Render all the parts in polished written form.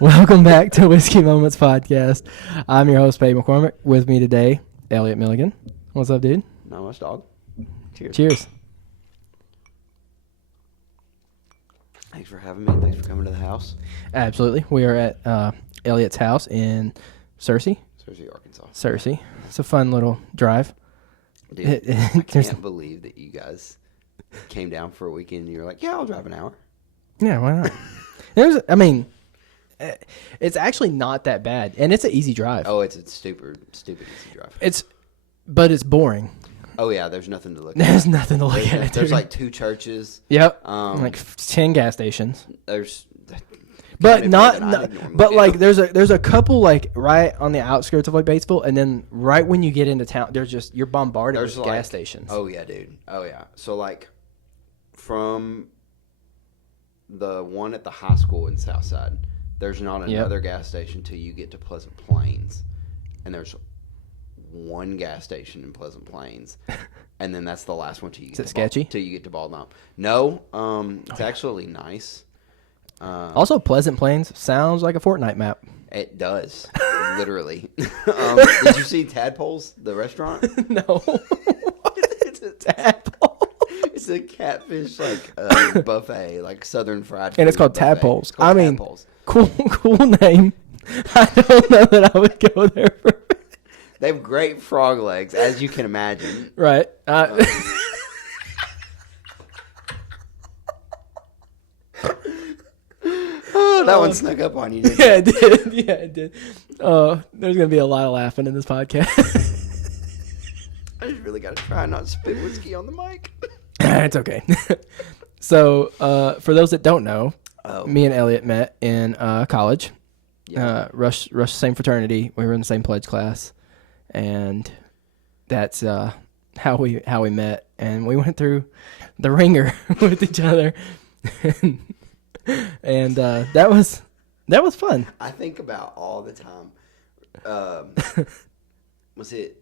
Welcome back to Whiskey Moments Podcast. I'm your host, Peyton McCormick. With me today, Elliott Milligan. What's up, dude? Not much, dog. Cheers. Cheers. Thanks for having me. Thanks for coming to the house. Absolutely. We are at Elliott's house in Searcy, Arkansas. Searcy. It's a fun little drive. Dude, I can't believe that you guys came down for a weekend and you were like, yeah, I'll drive an hour. Yeah, why not? It's actually not that bad, and it's an easy drive. Oh, it's a stupid easy drive. But it's boring. Oh, yeah, there's nothing to look at. There's nothing to look at. There's like 2 churches. Yep. Like 10 gas stations. There's... But like there's a couple like right on the outskirts of like Batesville, and then right when you get into town, you're bombarded with like, gas stations. Oh yeah, dude. Oh yeah. So like from the one at the high school in Southside, there's not another gas station till you get to Pleasant Plains, and there's one gas station in Pleasant Plains, and then that's the last one till you get. Is it sketchy? Till you get to Baldwin. No, it's actually nice. Also, Pleasant Plains sounds like a Fortnite map. It does, literally. Did you see Tadpoles, the restaurant? No. What? It's a tadpole. It's a catfish buffet, like Southern fried food. And it's called buffet. Tadpoles. It's called Tadpoles. Cool name. I don't know that I would go there. They have great frog legs, as you can imagine. Right. That one snuck up on you, didn't Yeah, it did. Yeah, it did. There's going to be a lot of laughing in this podcast. I just really got to try not to spit whiskey on the mic. It's okay. So, for those that don't know, me and Elliott met in college. Yeah. Rush, same fraternity. We were in the same pledge class, and that's how we met. And we went through the ringer with each other. And that was fun. I think about all the time. Was it?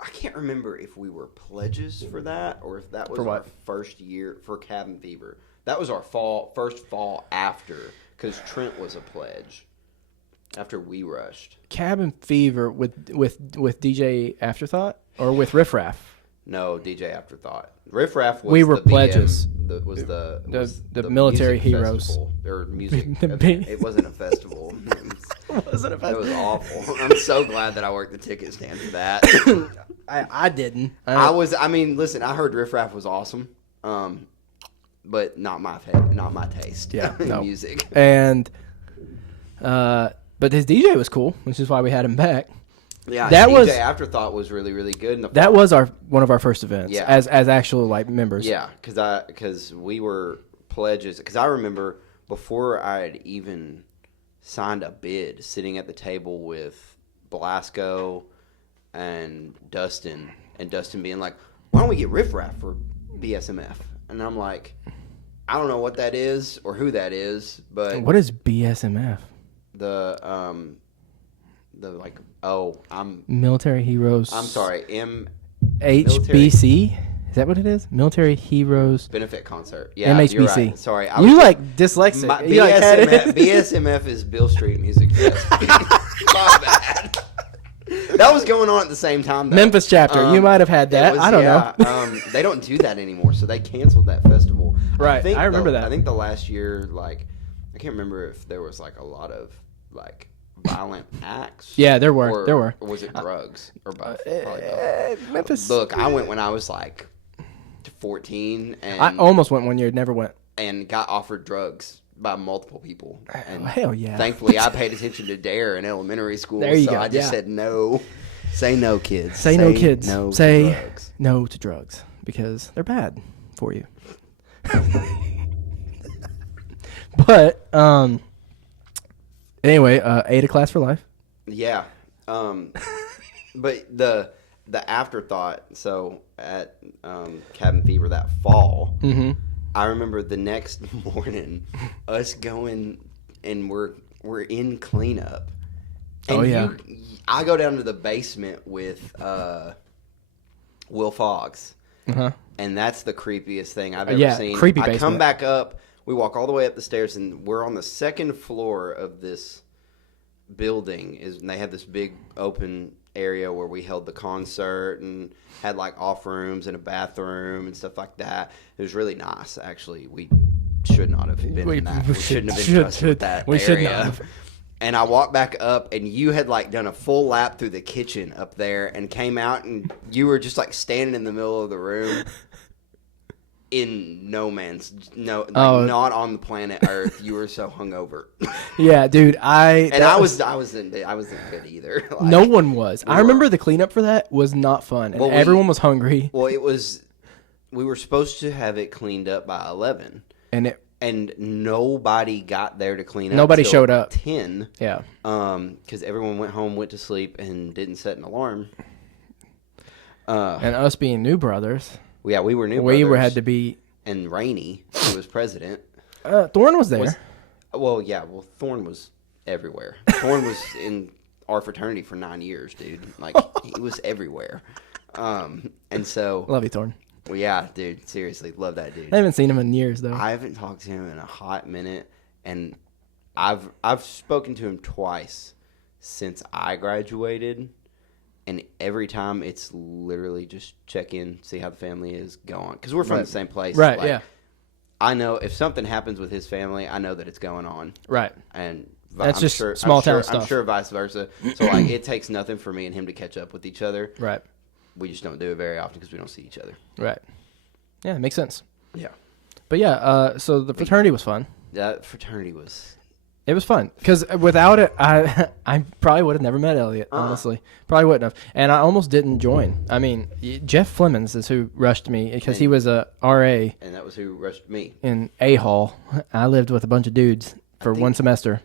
I can't remember if we were pledges for that or if that was our first year for Cabin Fever. That was our first fall after, because Trent was a pledge after we rushed. Cabin Fever with DJ Afterthought or with Riff Raff? No, DJ Afterthought. Riff Raff was we were the pledges. The military heroes. Festival, or music. It wasn't a festival. It wasn't a festival. It was awful. I'm so glad that I worked the ticket stand for that. I didn't. Listen, I heard Riff Raff was awesome, but not my taste. Yeah, in no. music. And but his DJ was cool, which is why we had him back. Yeah, DJ Afterthought was really, really good. That was one of our first events, yeah. as actual like members. Yeah, because we were pledges. Because I remember before I had even signed a bid, sitting at the table with Blasco and Dustin being like, "Why don't we get Riff Raff for BSMF?" And I'm like, I don't know what that is or who that is, but what is BSMF? Military Heroes. I'm sorry, HBC. Is that what it is? Military Heroes Benefit Concert. Yeah, MHBC. You're right. Sorry, dyslexic. BSMF is Bill Street Music Fest. My bad. That was going on at the same time, though. Memphis chapter. You might have had that. I don't know. They don't do that anymore, so they canceled that festival. Right. I remember that. I think the last year, I can't remember if there was a lot of violent acts. Yeah, there were. Or was it drugs or both? Memphis. Look, I went when I was 14, and I almost went one year, never went, and got offered drugs by multiple people. And hell yeah! Thankfully, I paid attention to DARE in elementary school. There you go. I just said no. Say no, kids. Say no, kids. No Say to drugs. No to drugs because they're bad for you. But anyway, A class for life. Yeah. But the afterthought. So at Cabin Fever that fall, I remember the next morning us going and we're in cleanup. And I go down to the basement with Will Foggs. And that's the creepiest thing I've ever seen. Creepy I basement. come back up. we walk all the way up the stairs, and we're on the second floor of this building. And they had this big open area where we held the concert and had like off rooms and a bathroom and stuff like that. It was really nice, actually. We should not have been in that. We shouldn't have been trusted with that area. Should not have. And I walked back up, and you had like done a full lap through the kitchen up there, and came out, and you were just like standing in the middle of the room, in not on the planet Earth. You were so hungover. Yeah, dude. I wasn't good either. Like, no one was. I remember the cleanup for that was not fun, and everyone was hungry. Well, we were supposed to have it cleaned up by 11, and nobody got there to clean up. Nobody showed up. 10. Yeah. Because everyone went home, went to sleep, and didn't set an alarm. And us being new brothers. Yeah, we were new brothers. We had to be. And Rainey, who was president. Thorne was there. Thorne was everywhere. Thorne was in our fraternity for 9 years, dude. Like, he was everywhere. And so. Love you, Thorne. Well, yeah, dude. Seriously, love that dude. I haven't seen him in years, though. I haven't talked to him in a hot minute, and I've spoken to him twice since I graduated, and every time it's literally just check in, see how the family is going, because we're from the same place. Right. Like, yeah. I know if something happens with his family, I know that it's going on. Right. And that's just small town stuff. I'm sure vice versa. So like, it takes nothing for me and him to catch up with each other. Right. We just don't do it very often because we don't see each other. Right. Yeah, it makes sense. Yeah. But yeah, so the fraternity was fun. That fraternity was... It was fun because without it, I probably would have never met Elliott. Honestly, probably wouldn't have. And I almost didn't join. I mean, Jeff Flemings is who rushed me because he was a RA, and that was who rushed me in A Hall. I lived with a bunch of dudes for one semester.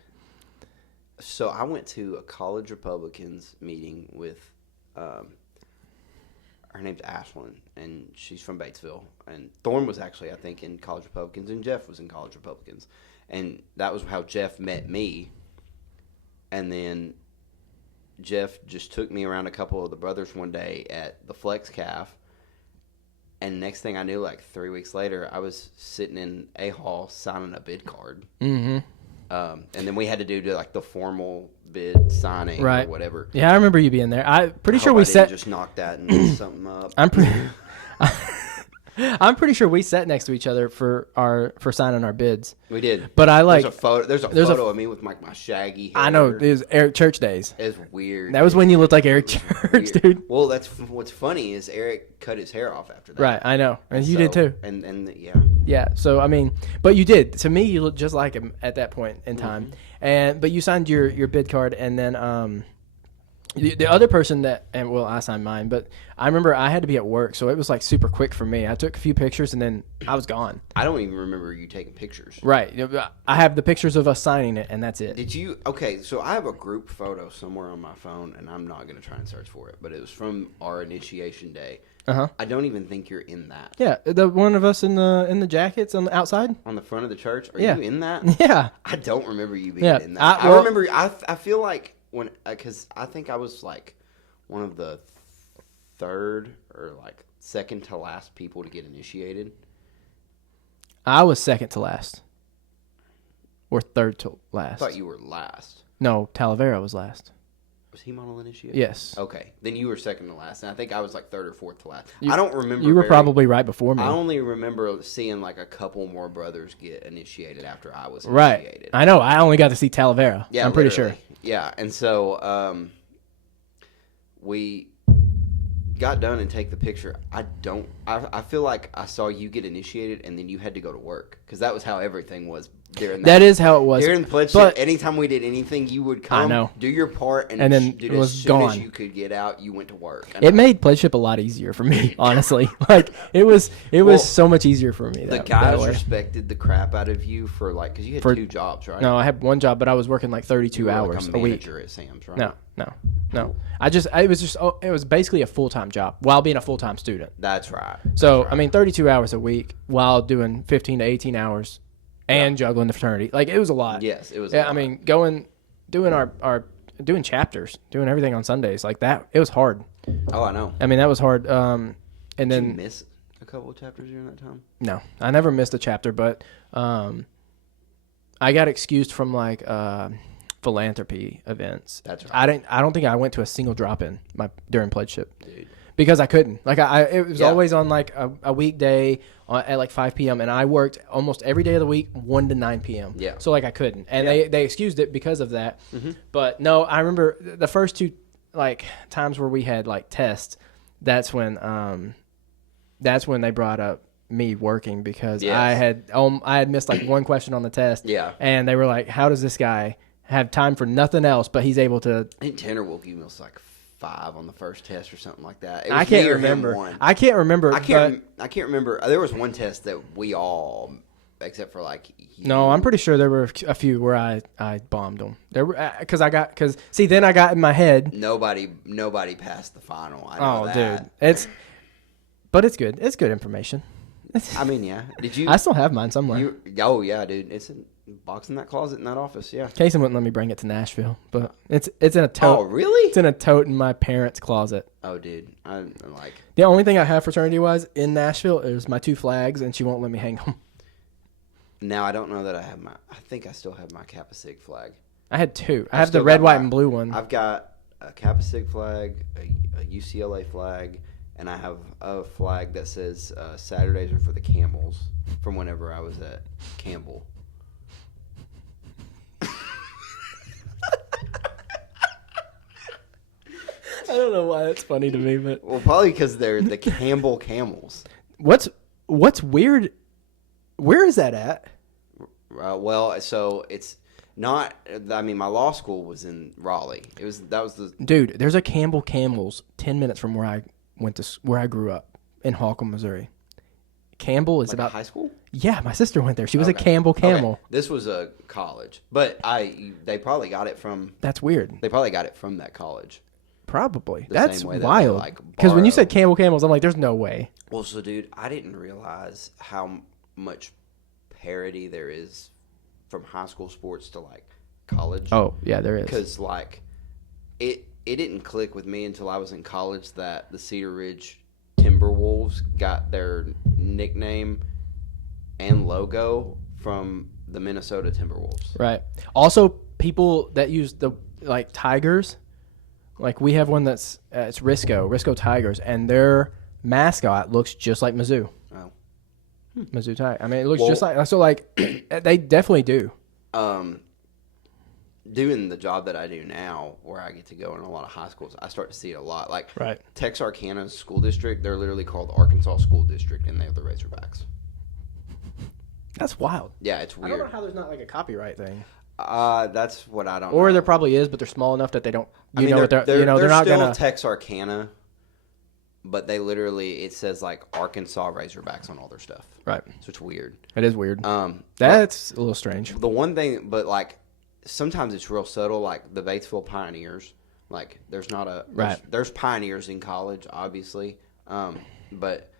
So I went to a College Republicans meeting with. Her name's Ashlyn, and she's from Batesville. And Thorne was actually, I think, in College Republicans, and Jeff was in College Republicans. And that was how Jeff met me. And then Jeff just took me around a couple of the brothers one day at the Flex Calf. And next thing I knew, like 3 weeks later, I was sitting in A Hall signing a bid card. Mm-hmm. And then we had to do like the formal bid signing or whatever. Yeah, I remember you being there. I'm pretty sure we didn't just knock that and mess something up. I'm pretty sure we sat next to each other for signing our bids. We did. But I like there's a photo of me with my shaggy hair. I know, it was Eric Church days. It's weird. That was when you looked like Eric Church, dude. Well, that's what's funny is Eric cut his hair off after that. Right, I know. And you did too. And yeah. Yeah, so I mean, but you did. To me, you looked just like him at that point in time. Mm-hmm. But you signed your bid card, and then the other person I signed mine, but I remember I had to be at work, so it was like super quick for me. I took a few pictures, and then I was gone. I don't even remember you taking pictures. Right. I have the pictures of us signing it, and that's it. Did you? Okay, so I have a group photo somewhere on my phone, and I'm not going to try and search for it, but it was from our initiation day. Uh-huh. I don't even think you're in that. Yeah, the one of us in the jackets on the outside? On the front of the church? Are you in that? Yeah. I don't remember you being in that. I feel like because I think I was like one of the third or like second to last people to get initiated. I was second to last. Or third to last. I thought you were last. No, Talavera was last. Was he model initiated? Yes. Okay. Then you were second to last. And I think I was like third or fourth to last. I don't remember. You were probably right before me. I only remember seeing like a couple more brothers get initiated after I was Right. initiated. I know. I only got to see Talavera. Yeah, I'm pretty sure. Yeah. And so we got done and take the picture. I feel like I saw you get initiated and then you had to go to work because that was how everything was during that. That is how it was. During the pledge, anytime we did anything, you would come, do your part, and then dude, it was as soon gone. as you could get out, you went to work. It made pledgeship a lot easier for me, honestly. Like it was so much easier for me. The guys respected the crap out of you for like because you had 2 jobs, right? No, I had one job, but I was working like 32 hours like a week. Manager at Sam's, right? No. It was basically a full-time job while being a full-time student. That's right. So, I mean, 32 hours a week while doing 15 to 18 hours and juggling the fraternity. Like, it was a lot. Yes, it was a lot. I mean, doing chapters, doing everything on Sundays like that, it was hard. Oh, I know. I mean, that was hard. And then Did you miss a couple of chapters during that time? No, I never missed a chapter, but I got excused from like philanthropy events. That's right. I don't think I went to a single drop-in during pledgeship. Dude. Because I couldn't. Like it was always on like a weekday at like 5 p.m. and I worked almost every day of the week 1 to 9 p.m. Yeah. So like I couldn't, and they excused it because of that. Mm-hmm. But no, I remember the first two like times where we had like tests. That's when they brought up me working because I had missed like one question on the test. Yeah. And they were like, "How does this guy have time for nothing else, but he's able to?" I think Tanner will give us like 5 on the first test or something like that. I can't remember. I can't remember. I can't remember. There was one test that we all, except for like. No, I'm pretty sure there were a few where I bombed them. There were because then I got in my head. Nobody passed the final. I know that. Dude, it's good. It's good information. I mean, yeah. Did you? I still have mine somewhere. Oh yeah, dude. It's box in that closet in that office. Yeah. Casey wouldn't let me bring it to Nashville, but it's in a tote. Oh really? It's in a tote in my parents' closet. Oh dude, I'm like. The only thing I have fraternity wise in Nashville is my 2 flags, and she won't let me hang them. Now I don't know that I have I think I still have my Kappa Sig flag. I had 2. I have the red, white, and blue one. I've got a Kappa Sig flag, a UCLA flag, and I have a flag that says Saturdays are for the Camels from whenever I was at Campbell. I don't know why that's funny to me, but well, probably because they're the Campbell Camels. What's weird? Where is that at? Well, so it's not. I mean, my law school was in Raleigh. That was the dude. There's a Campbell Camels 10 minutes from where I grew up in Holcomb, Missouri. Campbell is about high school. Yeah, my sister went there. She was a Campbell Camel. Okay. This was a college, but they probably got it from. That's weird. They probably got it from that college. Probably. That's wild. Because when you said Campbell Camels, I'm like, there's no way. Well, so dude, I didn't realize how much parity there is from high school sports to like college. Oh yeah, there is. Because like it didn't click with me until I was in college that the Cedar Ridge Timberwolves got their nickname and logo from the Minnesota Timberwolves. Right. Also, people that use the like Tigers, like we have one that's it's Risco Tigers, and their mascot looks just like Mizzou. Oh. Mizzou Tiger. I mean, it looks just like so. Like they definitely do. Doing the job that I do now, where I get to go in a lot of high schools, I start to see it a lot. Like Texarkana's school district, they're literally called Arkansas School District, and they're the Razorbacks. That's wild. Yeah, it's weird. I don't know how there's not like a copyright thing. That's what I don't know. Or there probably is, but they're small enough that they don't. They're still not gonna Texarkana, but they literally it says like Arkansas Razorbacks on all their stuff. Right. So it's weird. It is weird. That's a little strange. The one thing, but like sometimes it's real subtle. Like the Batesville Pioneers. Like there's not a there's Pioneers in college, obviously, but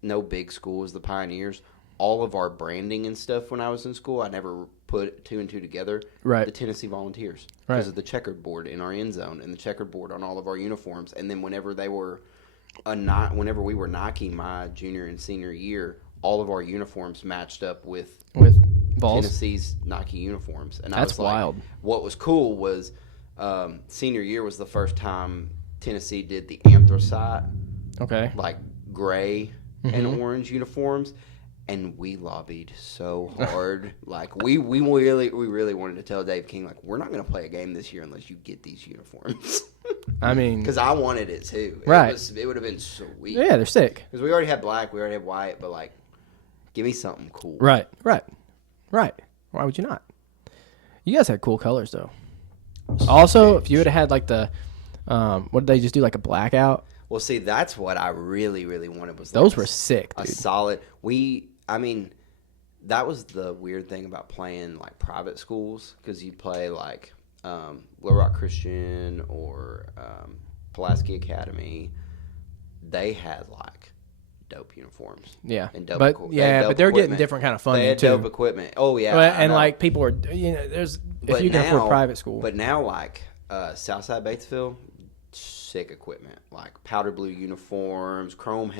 no big school is the Pioneers. All of our branding and stuff when I was in school, I never put 2 and 2 together. Right. The Tennessee Volunteers. Because of the checkered board in our end zone and the checkered board on all of our uniforms. And then whenever we were Nike my junior and senior year, all of our uniforms matched up with Vols? Tennessee's Nike uniforms. And that's wild. What was cool was senior year was the first time Tennessee did the anthracite, like gray and orange uniforms. And we lobbied so hard. Like we really wanted to tell Dave King, like, we're not going to play a game this year unless you get these uniforms. I mean, because I wanted it too. It would have been sweet. Yeah, they're sick. Because we already had black, we already had white, but like, give me something cool. Right. Why would you not? You guys had cool colors though. Also, if you would have had like the, what did they just do, like a blackout? Well, see, that's what I really, really wanted was those were sick, dude. A solid. I mean, that was the weird thing about playing like private schools because you play like Little Rock Christian or Pulaski Academy. They had like dope uniforms. Yeah, and dope but they're getting different kind of funding they had too. Dope equipment. Oh yeah, and like people are, there's if you can afford private school. But now like Southside Batesville, sick equipment, like powder blue uniforms, chrome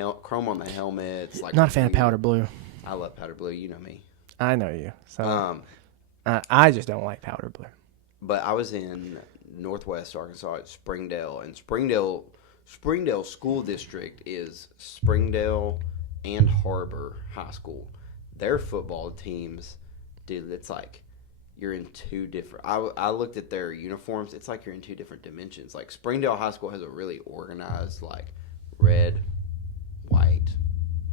on the helmets. Like Not a fan of powder blue. I love powder blue. You know me. I know you. So I just don't like powder blue. But I was in Northwest Arkansas at Springdale, and Springdale School District is Springdale and Harbor High School. Their football teams, dude, it's like you're in two different. I looked at their uniforms. It's like you're in two different dimensions. Like Springdale High School has a really organized, like red, white,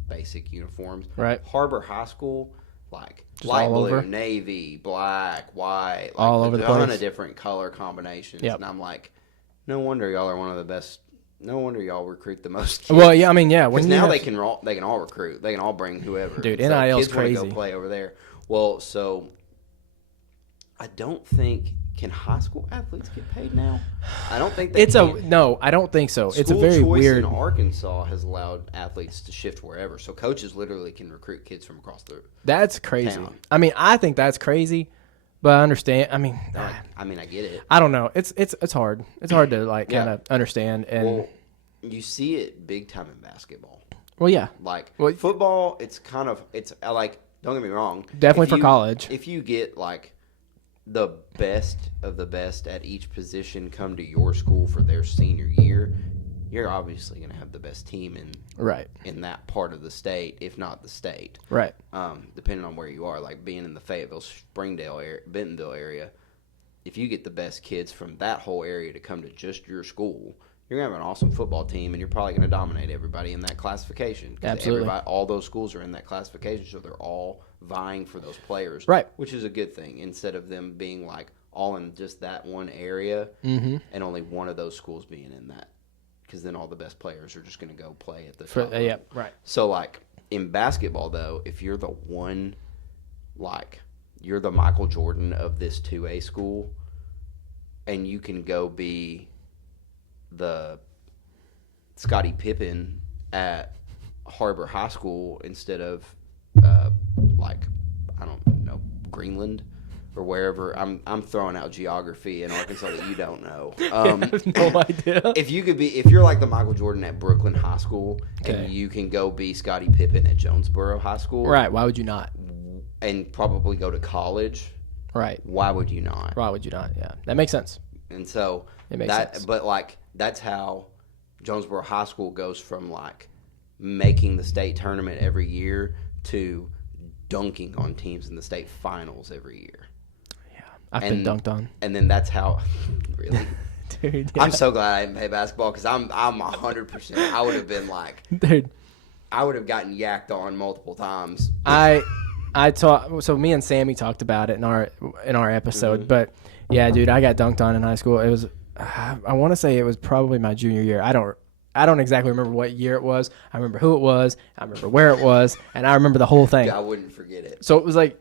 basic uniforms. Right. Harbor High School, like just light blue, over. navy, black, white, like all over the place. A ton of different color combinations. Yep. And I'm like, no wonder y'all are one of the best. No wonder y'all recruit the most kids. Well, yeah, I mean, yeah. Because now they can all recruit. They can all bring whoever. Dude, so NIL's kids crazy. Want to go play over there. Well, so I don't think can high school athletes get paid now. I don't think they can. No, I don't think so. It's a School very choice weird. in Arkansas has allowed athletes to shift wherever, so coaches literally can recruit kids from across the. That's crazy. town. I mean, I think that's crazy, but I understand. I mean, I get it. I don't know. It's hard. It's hard to like kind of understand. And Well, you see it big time in basketball. well, yeah, Like Well, football, it's like, don't get me wrong. Definitely If for you- college. If you get like the best of the best at each position come to your school for their senior year, you're obviously going to have the best team right, in that part of the state, if not the state. right, Depending on where you are, like being in the Fayetteville, Springdale area, Bentonville area, if you get the best kids from that whole area to come to just your school, you're going to have an awesome football team, and you're probably going to dominate everybody in that classification. 'Cause Absolutely. all those schools are in that classification, so they're all vying for those players. Right. Which is a good thing, instead of them being like all in just that one area and only one of those schools being in that. Because then all the best players are just going to go play at the top. yeah, right. So, like, in basketball, though, if you're the one, like, you're the Michael Jordan of this 2A school, and you can go be the Scottie Pippen at Harbor High School instead of, like, I don't know, Greenland or wherever. I'm throwing out geography in Arkansas that you don't know. I have no idea. If you're like the Michael Jordan at Brooklyn High School, Okay. and you can go be Scottie Pippen at Jonesboro High School, Right. Why would you not? and probably go to college, Right. why would you not? Why would you not? Yeah, that makes sense. And so It makes sense. but like that's how Jonesboro High School goes from like making the state tournament every year to dunking on teams in the state finals every year. I've been dunked on. And then that's how really. Dude, yeah. I'm so glad I didn't play basketball because I'm 100%. I would have been like, Dude, I would have gotten yacked on multiple times. so me and Sammy talked about it in our episode, but yeah, dude, I got dunked on in high school. It was, I want to say it was probably my junior year. I don't exactly remember what year it was. I remember who it was. I remember where it was, and I remember the whole thing. I wouldn't forget it. So it was like,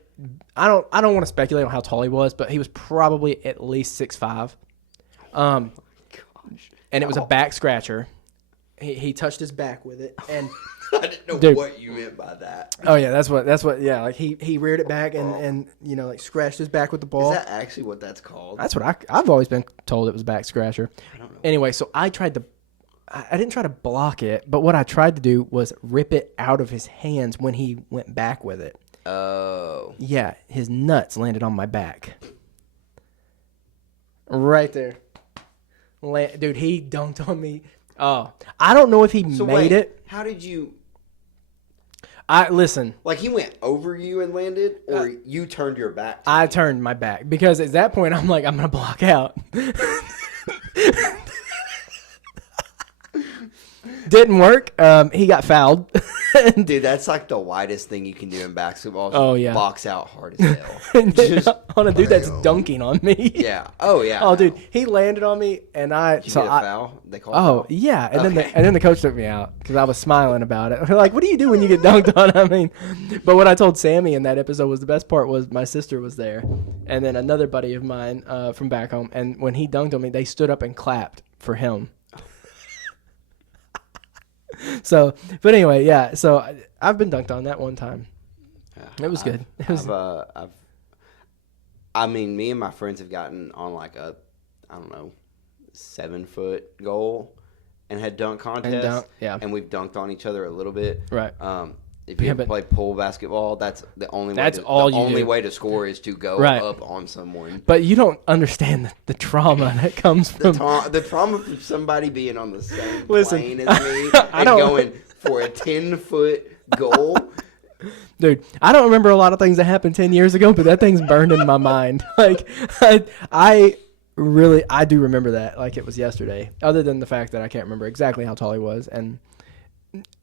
I don't want to speculate on how tall he was, but he was probably at least 6'5". Gosh. And it was a back scratcher. He touched his back with it, and I didn't know Dude. what you meant by that. oh yeah, that's what yeah, like he reared it back and you know, like scratched his back with the ball. Is that actually what that's called? That's what I've always been told it was back scratcher. I don't know. Anyway, so I didn't try to block it, but what I tried to do was rip it out of his hands when he went back with it. Oh. Yeah, his nuts landed on my back. Right there. Dude, he dunked on me. Oh, I don't know if he So made wait, it. how did you... Listen, Like, he went over you and landed, or you turned your back to I him? turned my back because at that point I'm like, I'm going to block out. Didn't work. He got fouled. Dude, that's like the widest thing you can do in basketball. Oh, yeah. Box out hard as hell. Just on a dude that's bam. dunking on me. Yeah. Oh, yeah. Oh, dude, he landed on me, and Did you get a foul? They called Oh foul? yeah, and Okay. then the coach took me out because I was smiling about it. Like, what do you do when you get dunked on? I mean, but what I told Sammy in that episode was the best part was my sister was there, and then another buddy of mine from back home, and when he dunked on me, they stood up and clapped for him. So, but anyway, yeah. So I've been dunked on that one time. Yeah. It was good. It was, I mean, me and my friends have gotten on like I don't know, 7-foot goal and had dunk contests. And we've dunked on each other a little bit. Right. If you ever play pool basketball, that's the only way. The only way to score is to go up on someone. But you don't understand the trauma that comes from the trauma from somebody being on the same plane as me and going for a 10-foot goal. Dude, I don't remember a lot of things that happened 10 years ago, but that thing's burned in my mind. Like, I do remember that like it was yesterday, other than the fact that I can't remember exactly how tall he was. And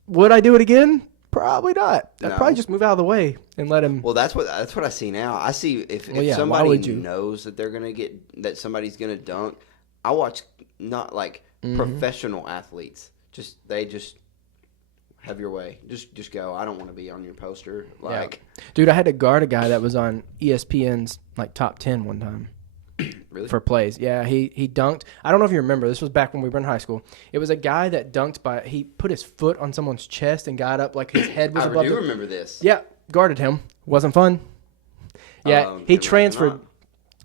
would I do it again? Probably not. I'd probably just move out of the way and let him. Well, that's what I see now. I see if somebody knows that they're gonna that somebody's gonna dunk. I watch not like professional athletes. They just have your way. Just go. I don't want to be on your poster. Like, dude, I had to guard a guy that was on ESPN's like top 10 one time. Really? For plays. Yeah, he dunked. I don't know if you remember. This was back when we were in high school. It was a guy that dunked he put his foot on someone's chest and got up like his head was above. I do remember this. Yeah, guarded him. Wasn't fun. Yeah, he transferred.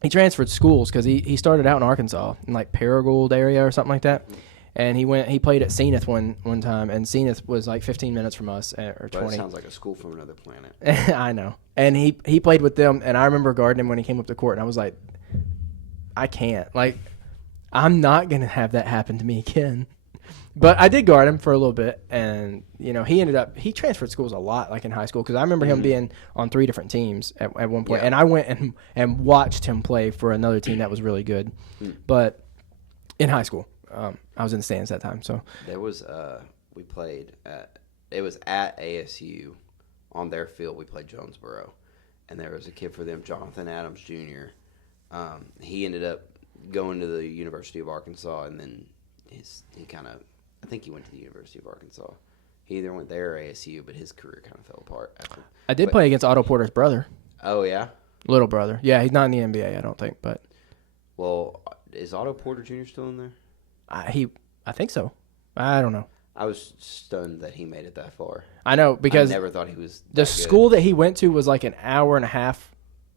He transferred schools because he started out in Arkansas in like Paragould area or something like that. And he played at Zenith one time, and Zenith was like 15 minutes from us, or 20. That sounds like a school from another planet. I know. And he played with them, and I remember guarding him when he came up to court, and I was like, I can't. Like, I'm not going to have that happen to me again. But I did guard him for a little bit, and, he transferred schools a lot, like in high school, because I remember him being on 3 different teams at one point. Yeah. And I went and watched him play for another team that was really good. But in high school, I was in the stands that time. So there was, we played it was at ASU on their field. We played Jonesboro, and there was a kid for them, Jonathan Adams Jr., he ended up going to the University of Arkansas, and then I think he went to the University of Arkansas. He either went there or ASU, but his career kind of fell apart after. I did play against Otto Porter's brother. Oh, yeah? Little brother. Yeah, he's not in the NBA, I don't think, but. Well, is Otto Porter Jr. still in there? I think so. I don't know. I was stunned that he made it that far. I know, because I never thought he was the school that he went to was like an hour and a half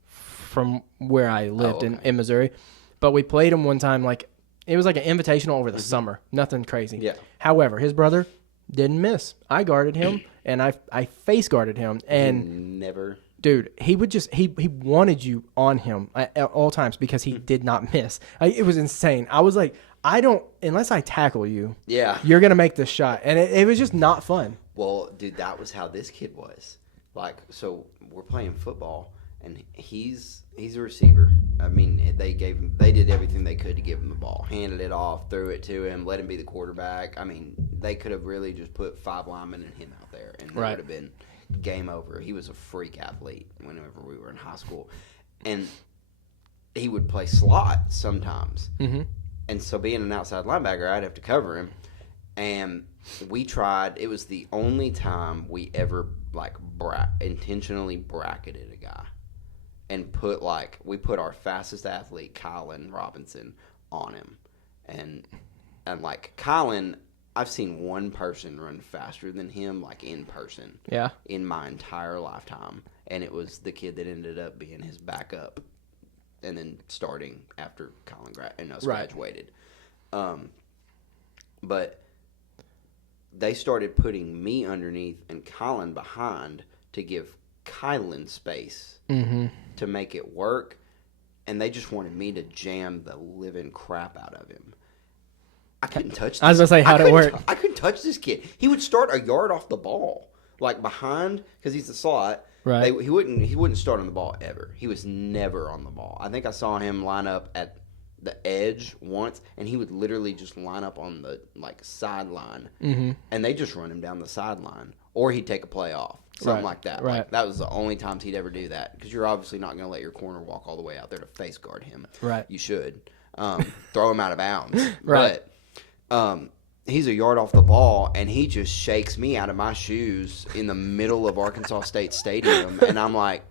from where I lived in Missouri. But we played him one time, like, it was like an invitational over the summer. Nothing crazy. Yeah. However, his brother didn't miss. I guarded him, and I face guarded him. And never. Dude, he would just, he wanted you on him at all times because he did not miss. It was insane. I was like, unless I tackle you, you're going to make this shot. And it was just not fun. Well, dude, that was how this kid was. Like, so we're playing football, and he's a receiver. I mean, they did everything they could to give him the ball. Handed it off, threw it to him, let him be the quarterback. I mean, they could have really just put 5 linemen and him out there, and it would have been game over. He was a freak athlete whenever we were in high school. And he would play slot sometimes. Mm-hmm. And so being an outside linebacker, I'd have to cover him. And we tried. It was the only time we ever, like, intentionally bracketed a guy. And we put our fastest athlete, Kylan Robinson, on him. And like, Kylan, I've seen one person run faster than him, like, in person. Yeah. In my entire lifetime. And it was the kid that ended up being his backup and then starting after Colin graduated. But they started putting me underneath and Colin behind to give Kylan space to make it work. And they just wanted me to jam the living crap out of him. I couldn't touch this. I was going to say, how'd it work? I couldn't touch this kid. He would start a yard off the ball, like behind, because he's the slot. Right. He wouldn't start on the ball ever. He was never on the ball. I think I saw him line up at the edge once, and he would literally just line up on the sideline, and they just run him down the sideline, or he'd take a play off, something like that. Right. Like, that was the only times he'd ever do that, because you're obviously not going to let your corner walk all the way out there to face guard him. Right. You should throw him out of bounds. Right. But he's a yard off the ball, and he just shakes me out of my shoes in the middle of Arkansas State Stadium. And I'm like,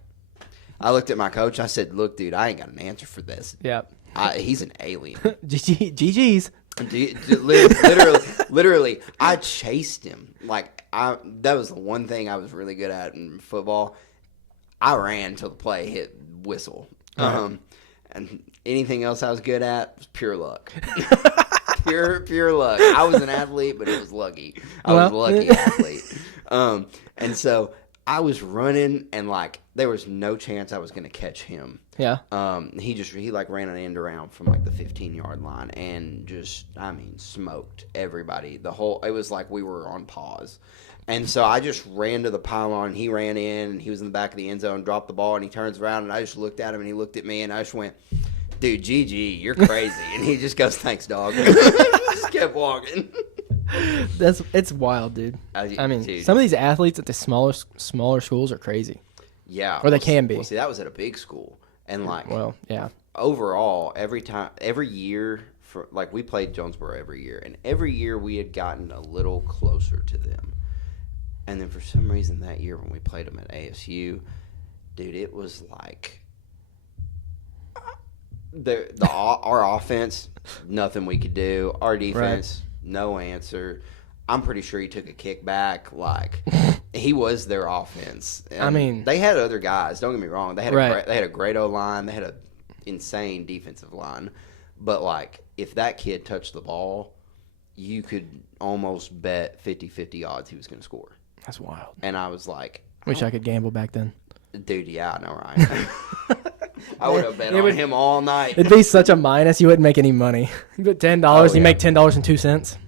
I looked at my coach. I said, "Look, dude, I ain't got an answer for this. Yep. He's an alien." GG's. Literally, I chased him. Like, that was the one thing I was really good at in football. I ran till the play hit whistle. And Anything else I was good at was pure luck. pure luck. I was an athlete, but it was lucky. I was a lucky athlete. And so I was running, and like there was no chance I was going to catch him. Yeah. He like ran an end around from like the 15-yard line and just smoked everybody. It was like we were on pause. And so I just ran to the pylon. He ran in, and he was in the back of the end zone, dropped the ball, and he turns around, and I just looked at him, and he looked at me, and I just went, dude, GG, you're crazy. And he just goes, thanks, dog. Just kept walking. It's wild, dude. Dude. Some of these athletes at the smaller schools are crazy. Yeah. Or they can be. Well, see, that was at a big school. And yeah. Overall, every year, we played Jonesboro every year, and every year we had gotten a little closer to them. And then for some reason that year when we played them at ASU, dude, it was like our offense, nothing we could do. Our defense, no answer. I'm pretty sure he took a kickback. Like he was their offense. And they had other guys. Don't get me wrong. They had a great O-line. They had an insane defensive line. But like if that kid touched the ball, you could almost bet 50-50 odds he was going to score. That's wild. And I was like, wish I could gamble back then. Dude, yeah, I know, right? I would have bet on him all night. It'd be such a minus. You wouldn't make any money. You put $10, you make $10.02.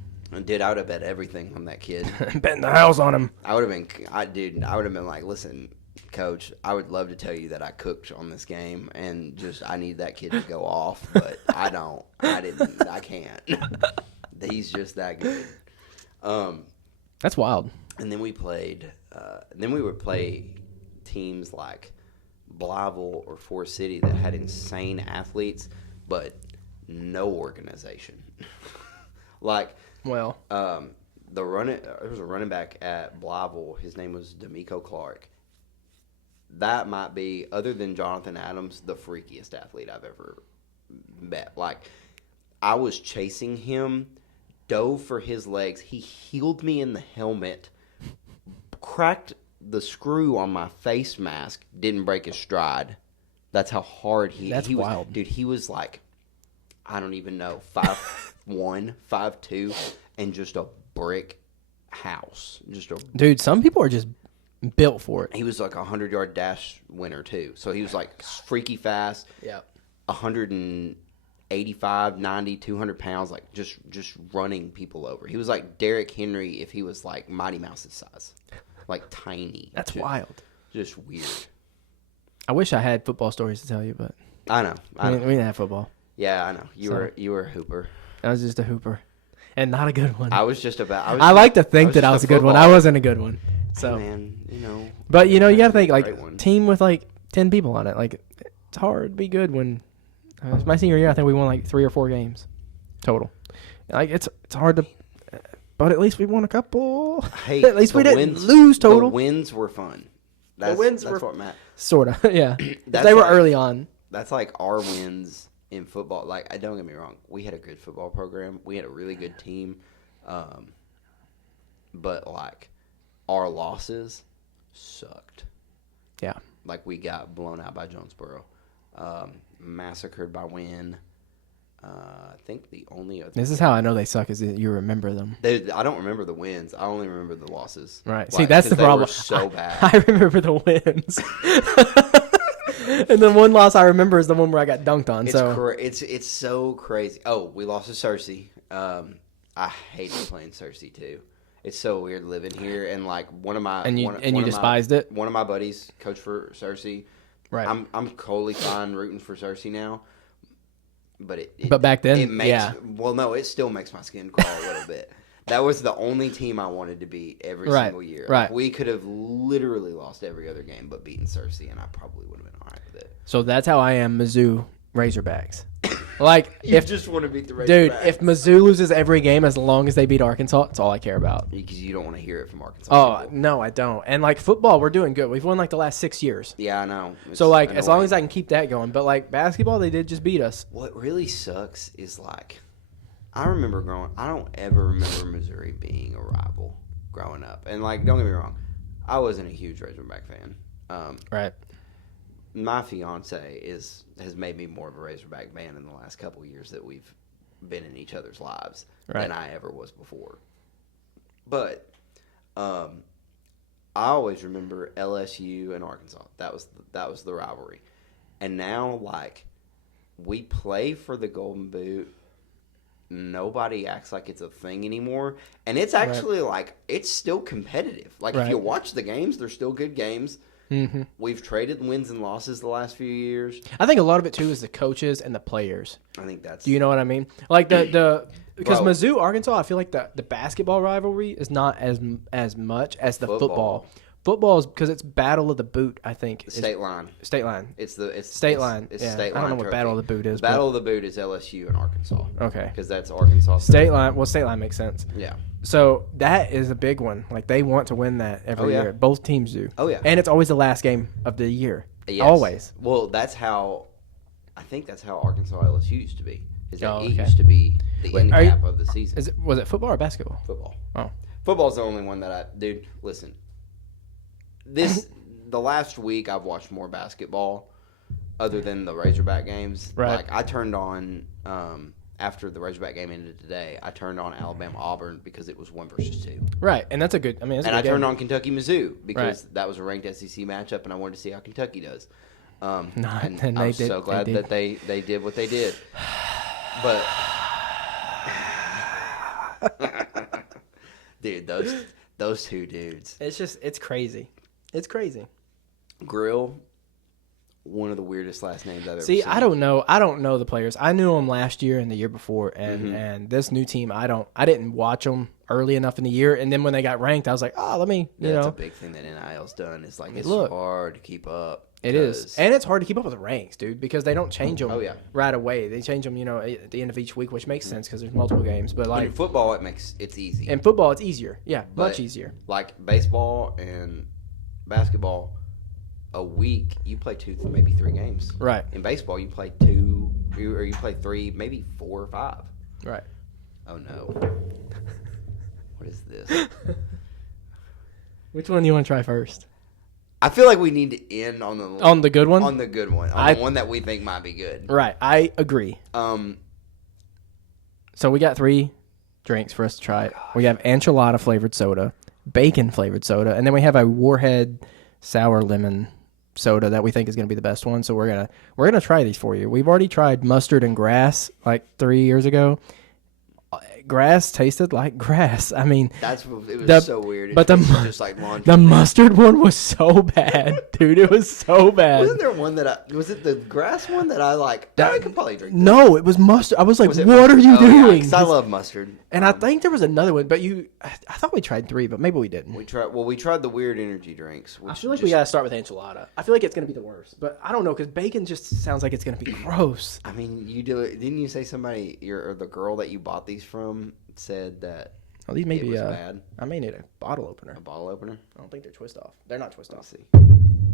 Dude, I would have bet everything on that kid. Betting the house on him. I would have been like, listen, coach, I would love to tell you that I cooked on this game and I need that kid to go off, but I don't. I can't. He's just that good. That's wild. And then we played. Then we would play teams like Blytheville or Forest City that had insane athletes, but no organization. There was a running back at Blytheville. His name was D'Amico Clark. That might be, other than Jonathan Adams, the freakiest athlete I've ever met. Like, I was chasing him, dove for his legs. He heeled me in the helmet, cracked the screw on my face mask, didn't break his stride. That's how hard he was. Wild. Dude, he was like, I don't even know, 5'1", 5'2", and just a brick house. Dude, some people are just built for it. He was like a 100-yard dash winner, too. So he was like freaky fast. Yeah. 185, 90, 200 pounds, like just running people over. He was like Derrick Henry if he was like Mighty Mouse's size. Like tiny. That's wild. Just weird. I wish I had football stories to tell you, but I know. We didn't have football. Yeah, I know. You were a hooper. I was just a hooper, and not a good one. I like to think that I was a good one. I wasn't a good one. So, man, But you got to think like team with like 10 people on it. Like it's hard to be good when. My senior year, I think we won like 3 or 4 games total. Like it's hard to. But at least we won a couple. Hey, at least we didn't lose total. The wins were fun. That's what Matt. Sort of, yeah. They were early on. That's like our wins in football. Like, don't get me wrong. We had a good football program. We had a really good team. But, like, our losses sucked. Yeah. Like, we got blown out by Jonesboro. Massacred by Wynn. I think the only other. This is how I know they suck is that you remember them. I don't remember the wins. I only remember the losses. Right. See, that's the problem. They were so bad. I remember the wins. And the one loss I remember is the one where I got dunked on. It's so crazy. Oh, we lost to Searcy. I hated playing Searcy too. It's so weird living here, and like you despised it. One of my buddies coached for Searcy. Right. I'm totally fine rooting for Searcy now. But back then, it still makes my skin crawl a little bit. That was the only team I wanted to beat every single year. Right. Like, we could have literally lost every other game but beaten Searcy, and I probably would have been all right with it. So that's how I am Mizzou Razorbacks. Like, you just want to beat the Razorbacks. Dude, if Mizzou loses every game as long as they beat Arkansas, that's all I care about. Because you don't want to hear it from Arkansas. Oh, people. No, I don't. And, like, football, we're doing good. We've won, like, the last 6 years. Yeah, I know. So, like, as long as I can keep that going. But, like, basketball, they did just beat us. What really sucks is, like, I don't ever remember Missouri being a rival growing up. And, like, don't get me wrong, I wasn't a huge Razorback fan. Right. my fiance has made me more of a Razorback fan in the last couple of years that we've been in each other's lives than I ever was before. But I always remember LSU and Arkansas. That was the rivalry. And now, like, we play for the Golden Boot. Nobody acts like it's a thing anymore. And it's actually, like, it's still competitive. Like, if you watch the games, they're still good games. Mm-hmm. We've traded wins and losses the last few years. I think a lot of it, too, is the coaches and the players. I think that's... Do you know what I mean? Like, because Mizzou, Arkansas, I feel like the basketball rivalry is not as much as the football. Football is because it's Battle of the Boot, I think. State line. State line. It's State line. It's yeah. State line. I don't know what trophy. Battle of the Boot is. Battle of the Boot is LSU and Arkansas. Okay. Because that's Arkansas. State line. Well, State line makes sense. Yeah. So that is a big one. Like, they want to win that every year. Both teams do. Oh, yeah. And it's always the last game of the year. Yes. Always. Well, I think that's how Arkansas LSU used to be. It used to be the end cap of the season. Was it football or basketball? Football. Oh. Football's the only one that dude, listen. The last week I've watched more basketball other than the Razorback games. Right. Like, I turned on, after the Razorback game ended today, I turned on Alabama-Auburn because it was 1 versus 2. Right, and that's a good, I turned on Kentucky-Mizzou because that was a ranked SEC matchup, and I wanted to see how Kentucky does. And I'm so glad that they did what they did. But, dude, those two dudes. It's crazy. It's crazy. Grill, one of the weirdest last names I've ever seen. seen. I don't know the players. I knew them last year and the year before, and this new team, I didn't watch them early enough in the year, and then when they got ranked, I was like, let me, That's a big thing that NIL's done. It's like it's hard to keep up. It is, and it's hard to keep up with the ranks, dude, because they don't change them right away. They change them, at the end of each week, which makes sense because there's multiple games. But like in football, it's easy. In football, it's easier. Yeah, much easier. Like baseball and basketball, a week you play 2, maybe 3 games. Right. In baseball, you play 2, or you play 3, maybe 4 or 5. Right. Oh no. What is this? Which one do you want to try first? I feel like we need to end on the good one. On the good one. On the one that we think might be good. Right. I agree. So we got 3 drinks for us to try. We have enchilada flavored soda, bacon flavored soda, and then we have a Warhead sour lemon soda that we think is going to be the best one. So we're gonna try these for you. We've already tried mustard and grass like 3 years ago. Grass tasted like grass. I mean, it was so weird. But just like the mustard one was so bad, dude. It was so bad. Wasn't there one was it the grass one that I like? I could probably drink. No, it was mustard. I was like, what are you doing? Because I love mustard. And I think there was another one, but I thought we tried 3, but maybe we didn't. We tried the weird energy drinks. I feel like we gotta start with enchilada. I feel like it's gonna be the worst, but I don't know because bacon just sounds like it's gonna be gross. I mean, you do it. Didn't you say somebody or the girl that you bought these from said that? Oh, these may be bad. I may need a bottle opener. A bottle opener? I don't think they're twist off. They're not twist off. Let's see.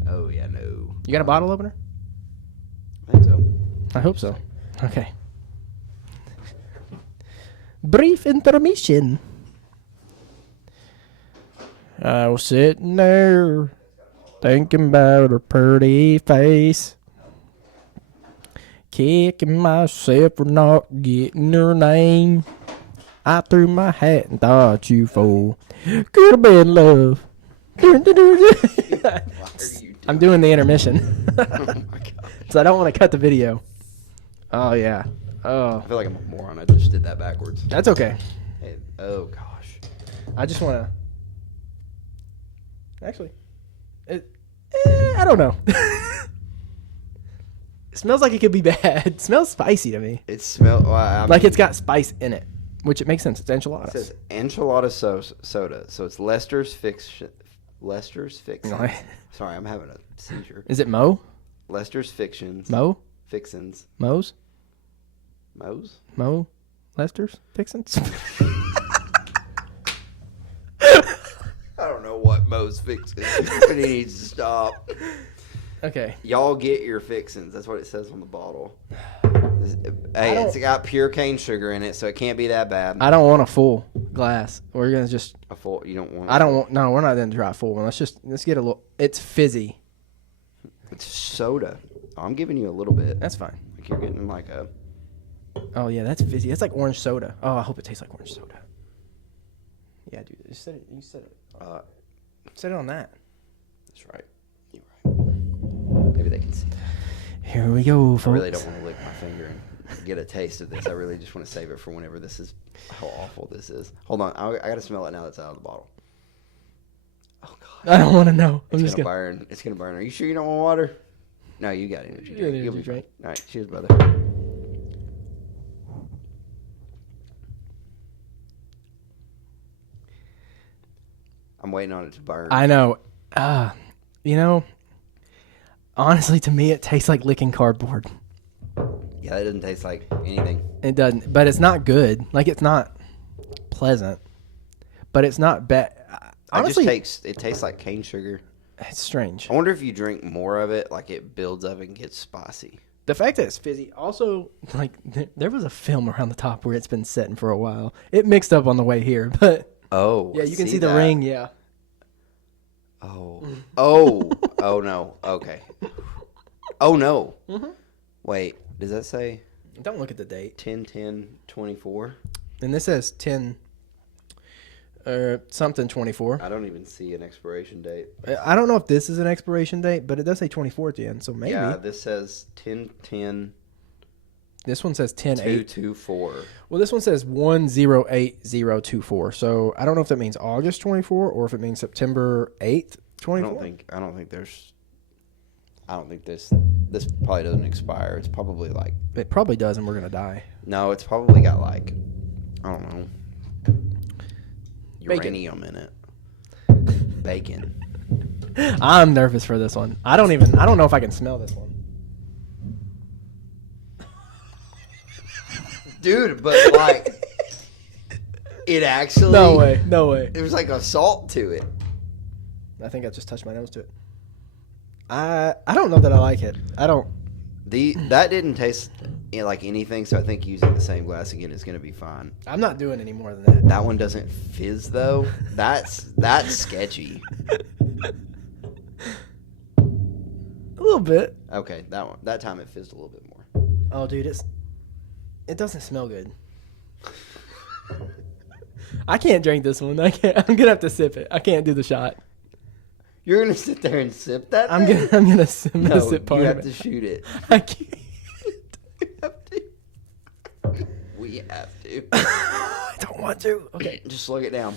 Oh yeah, no. You got a bottle opener? I think so. I hope so. Okay. Brief intermission. I was sitting there thinking about her pretty face, kicking myself for not getting her name. I threw my hat and thought you fool could have been love. I'm doing the intermission. Oh my god! So I don't want to cut the video. Oh yeah. Oh. I feel like I'm a moron. I just did that backwards. That's okay. Hey, oh gosh. I just want to. Actually, I don't know. It smells like it could be bad. It smells spicy to me. It smells like it's got spice in it, which it makes sense. It's enchiladas. It says enchilada soda, so it's Lester's Fixin. Sorry, I'm having a seizure. Is it Mo? Lester's Fictions. Mo? Fixins. Mo's? Mo's? Mo? Lester's Fixins? I don't know what Mo's Fixins, but he needs to stop. Okay. Y'all get your fixins. That's what it says on the bottle. Hey, it's got pure cane sugar in it, so it can't be that bad. I don't want a full glass. We're gonna just a full. You don't want. I don't want. No, we're not gonna try a full one. Let's get a little. It's fizzy. It's soda. Oh, I'm giving you a little bit. That's fine. Like you're getting like a. Oh yeah, that's fizzy. That's like orange soda. Oh, I hope it tastes like orange soda. Yeah, dude. You said it. Set it on that. That's right. You're right. Maybe they can see. Here we go, folks. I really don't want to lick my finger and get a taste of this. I really just want to save it for whenever this is. How awful this is. Hold on. I got to smell it now that's out of the bottle. Oh, God. I don't want to know. It's going to burn. It's going to burn. Are you sure you don't want water? No, you got energy drink. You'll be fine. All right. Cheers, brother. I'm waiting on it to burn. I know. Honestly, to me, it tastes like licking cardboard. Yeah, that doesn't taste like anything. It doesn't, but it's not good. Like, it's not pleasant, but it's not bad. Honestly, it tastes like cane sugar. It's strange. I wonder if you drink more of it, like it builds up and gets spicy. The fact that it's fizzy, also, like, there was a film around the top where it's been sitting for a while. It mixed up on the way here, but... Oh, yeah, you can see the ring, yeah. Oh. Oh, no. Okay. Oh, no. Mm-hmm. Wait, does that say? Don't look at the date. 10/10/24? And this says 10 something 24. I don't even see an expiration date. I don't know if this is an expiration date, but it does say 24 at the end, so maybe. Yeah, this says 10/10. This one says 10/8. 2/24. Well, this one says 108024. So I don't know if that means August 24 or if it means September 8th 24. I don't think this probably doesn't expire. It's probably like. It probably does, and we're gonna die. No, it's probably got like, I don't know, uranium in it. Bacon. I'm nervous for this one. I don't know if I can smell this one. Dude, but like, it actually... No way. There's like a salt to it. I think I just touched my nose to it. I don't know that I like it. I don't... That didn't taste like anything, so I think using the same glass again is going to be fine. I'm not doing any more than that. That one doesn't fizz, though. That's sketchy. A little bit. Okay, that time it fizzed a little bit more. Oh, dude, it doesn't smell good. I can't drink this one. I'm gonna have to sip it. I can't do the shot. You're gonna sit there and sip that? I'm gonna sip part you of have it. to shoot it. I can't. You have to. We have to. I don't want to. Okay, just slug it down.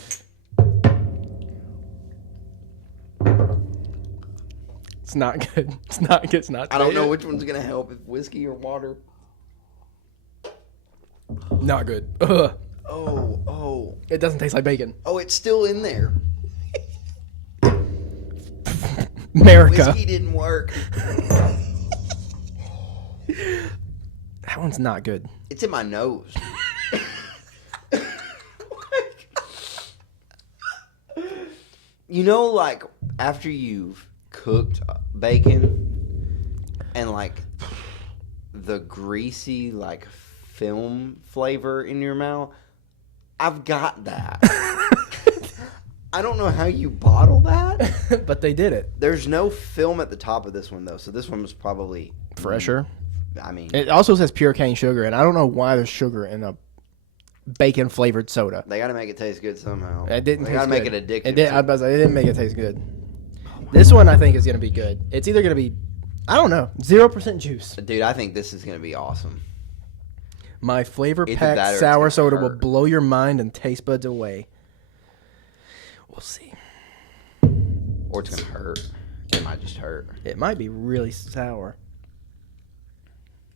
It's not good. It's not good. It's not. I don't know which one's gonna help, if whiskey or water. Not good. Ugh. Oh. It doesn't taste like bacon. Oh, it's still in there. America. Whiskey didn't work. That one's not good. It's in my nose. You know, like, after you've cooked bacon and, like, the greasy, like, film flavor in your mouth, I've got that. I don't know how you bottle that. But they did it. There's no film at the top of this one, though, so this one was probably... Fresher. I mean... It also says pure cane sugar, and I don't know why there's sugar in a bacon-flavored soda. They got to make it taste good somehow. It didn't They taste got to good. make it addictive. It didn't make it taste good. This one, I think, is going to be good. It's either going to be, I don't know, 0% juice. Dude, I think this is going to be awesome. My Either that flavor-packed or sour it's gonna soda will hurt. blow your mind and taste buds away. We'll see. Or it's going to hurt. It might just hurt. It might be really sour.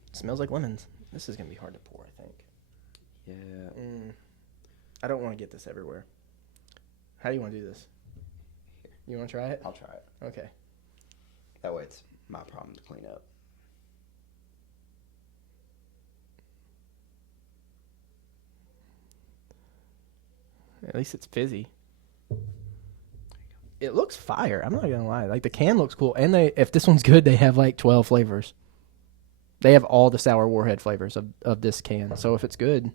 It smells like lemons. This is going to be hard to pour, I think. Yeah. I don't want to get this everywhere. How do you want to do this? You want to try it? I'll try it. Okay. That way it's my problem to clean up. At least it's fizzy. It looks fire. I'm not gonna lie. Like, the can looks cool, and if this one's good, they have like 12 flavors. They have all the Sour Warhead flavors of this can. So if it's good,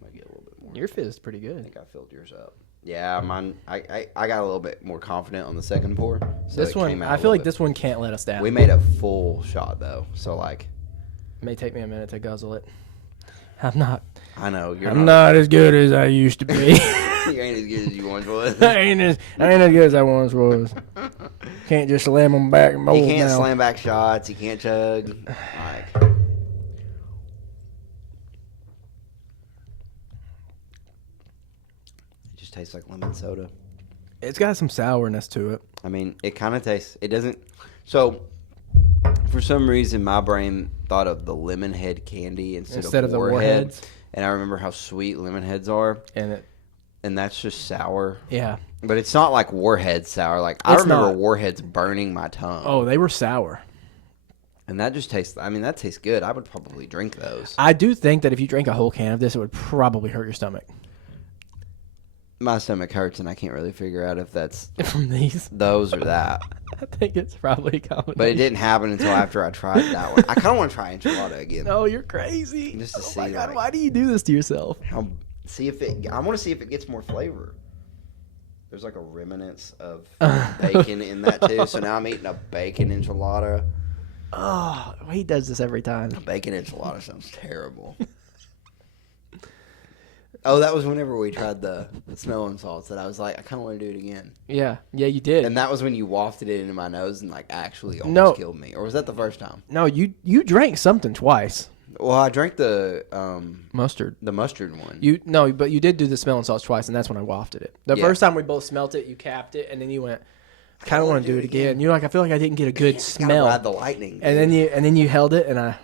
Might get a little bit more. your fizz is pretty I good. think I filled yours up. Yeah, mine. I got a little bit more confident on the second pour. So This it one, came out I a feel little like bit. this one can't let us down. We made a full shot though, so like. It may take me a minute to guzzle it. I'm not. I know I'm not as good as I used to be. You ain't as good as you once was. I ain't as good as I once was. Can't just slam them back and mold He can't now. slam back shots. He can't chug. Like. It just tastes like lemon soda. It's got some sourness to it. I mean, it kind of tastes. It doesn't. So, for some reason, my brain thought of the lemon head candy instead of the Warhead. Warheads. And I remember how sweet lemon heads are, and that's just sour. Yeah. But it's not like Warhead sour. Like I remember Warheads burning my tongue. Oh, they were sour. And that just tastes. I mean, that tastes good. I would probably drink those. I do think that if you drank a whole can of this, it would probably hurt your stomach. My stomach hurts, and I can't really figure out if that's From these. those or that. I think it's probably a combination. But it didn't happen until after I tried that one. I kind of want to try enchilada again. Oh, you're crazy. Just to see, my God, like, why do you do this to yourself? I want to see if it gets more flavor. There's like a remnants of bacon in that too. So now I'm eating a bacon enchilada. Oh, he does this every time. A bacon enchilada sounds terrible. Oh, that was whenever we tried the smelling salts that I was like, I kind of want to do it again. Yeah, you did. And that was when you wafted it into my nose and like actually almost killed me. Or was that the first time? No, you drank something twice. Well, I drank the Mustard. the mustard one. But you did do the smelling salts twice, and that's when I wafted it. The first time we both smelt it, you capped it, and then you went, I kind of want to do it again. You're like, I feel like I didn't get a good smell. Ride the lightning. Dude. And then you held it, and I.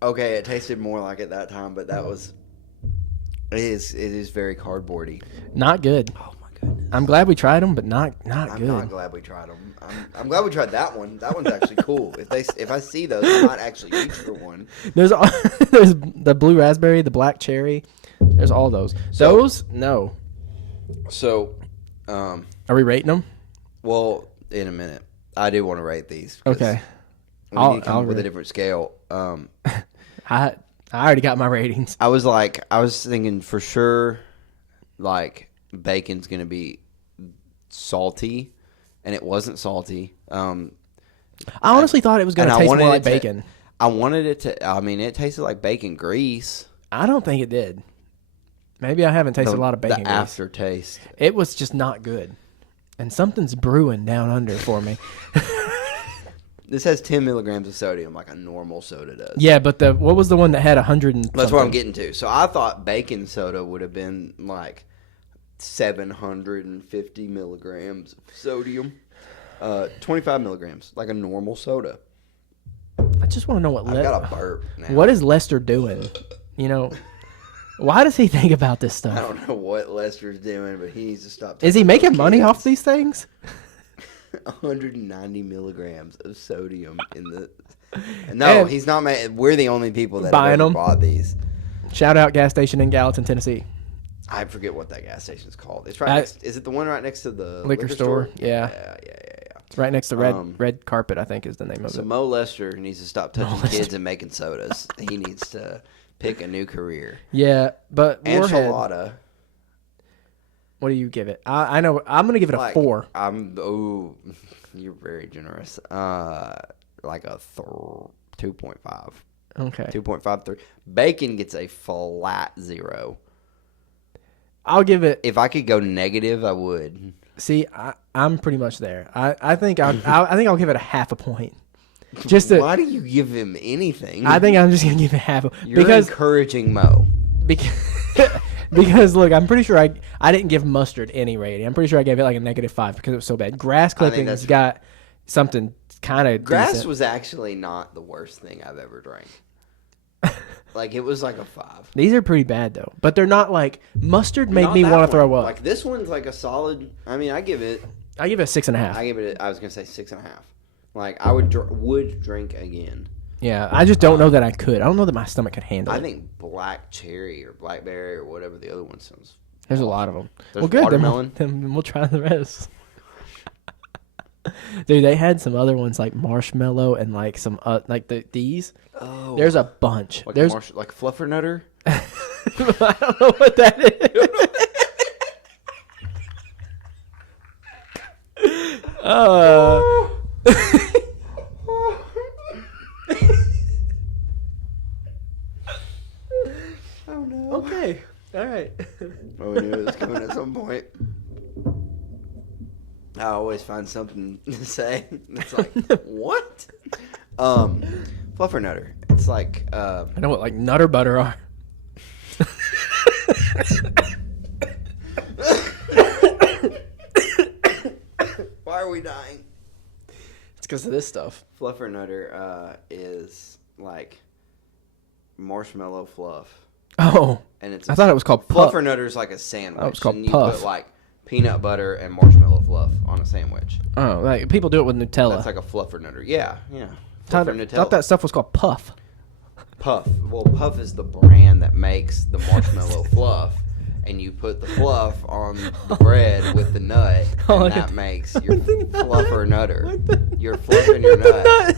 Okay, it tasted more like it that time, but that was. It is very cardboardy. Not good. Oh my goodness. I'm glad we tried them, but not good. I'm not glad we tried them. I'm glad we tried that one. That one's actually cool. If I see those, I might actually reach for one. There's the blue raspberry, the black cherry. There's all those. No. So, Are we rating them? well, in a minute, I do want to rate these. Okay. We need to come up with a different scale. I already got my ratings. I was thinking for sure, like bacon's gonna be salty, and it wasn't salty. I honestly thought it was going to taste more like bacon. I wanted it to. I mean, it tasted like bacon grease. I don't think it did. Maybe I haven't tasted a lot of bacon The grease. aftertaste. It was just not good. And something's brewing down under for me. This has 10 milligrams of sodium, like a normal soda does. Yeah, but what was the one that had 100 and That's what I'm getting to. So I thought baking soda would have been like 750 milligrams of sodium. 25 milligrams, like a normal soda. I just want to know what I got a burp now. What is Lester doing? You know, why does he think about this stuff? I don't know what Lester's doing, but he needs to stop. Is he making money off these things? 190 milligrams of sodium in the. No, he's not. We're the only people that have ever bought these. Shout out gas station in Gallatin, Tennessee. I forget what that gas station's called. It's right next. Is it the one right next to the liquor store? Yeah. Yeah. It's right next to red carpet, I think is the name of it. So Mo Lester needs to stop touching kids and making sodas. He needs to pick a new career. Yeah, but enchilada. What do you give it? I know I'm gonna give it a 4. You're very generous. Like a 2.5. Okay. 2.53. Bacon gets a flat 0. I'll give it. If I could go negative, I would. See, I'm pretty much there. I think I'll give it a half a point. Why do you give him anything? I think I'm just gonna give it half. You're encouraging Mo. Because look, I'm pretty sure I didn't give mustard any rating. I'm pretty sure I gave it like a -5 because it was so bad. Grass clippings got something kind of grass decent. was actually not the worst thing I've ever drank. Like it was like a 5. These are pretty bad though, but they're not like mustard made me want to throw up. Like this one's like a solid. I mean, I give it a 6.5. I was gonna say 6.5. Like I would drink again. Yeah, I just don't know that I could. I don't know that my stomach could handle it. I think black cherry or blackberry or whatever the other one sounds. There's a lot of them. There's watermelon. Then we'll try the rest. Dude, they had some other ones like marshmallow and like some like these. Oh, There's a bunch. like There's like Fluffernutter. I don't know what that is. Oh no. Okay. All right. Well, we knew it was coming at some point. I always find something to say. It's like, what? Fluffernutter. It's like, I know what like Nutter Butter are. why are we dying? It's because of this stuff. Fluffernutter is like marshmallow fluff. Oh. And it's I thought it was called Puff. Fluffernutter is like a sandwich. Oh, it's called and you Puff. put like peanut butter and marshmallow fluff on a sandwich. Oh, like people do it with Nutella. That's like a Fluffernutter. Yeah. Thought that stuff was called Puff. Puff. Well, Puff is the brand that makes the marshmallow fluff, and you put the fluff on the bread with the nut, and that makes your fluffer nutter. You're fluffing your nut.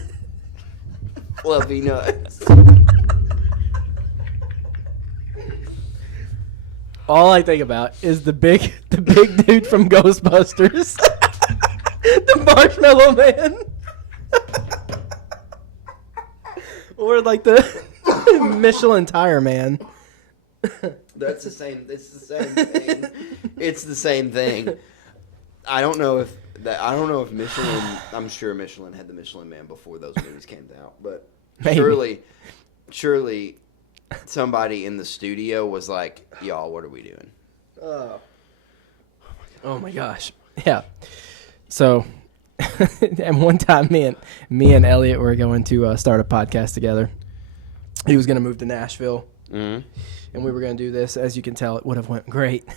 Fluffy nuts. All I think about is the big dude from Ghostbusters, the Marshmallow Man, or like the Michelin Tire Man. That's the same. It's the same thing. It's the same thing. I don't know if Michelin. I'm sure Michelin had the Michelin Man before those movies came out, but Maybe. surely. Somebody in the studio was like, y'all, what are we doing? Oh my gosh. Yeah. So, and one time me and Elliott were going to start a podcast together. He was going to move to Nashville. Mm-hmm. And we were going to do this. As you can tell, it would have went great.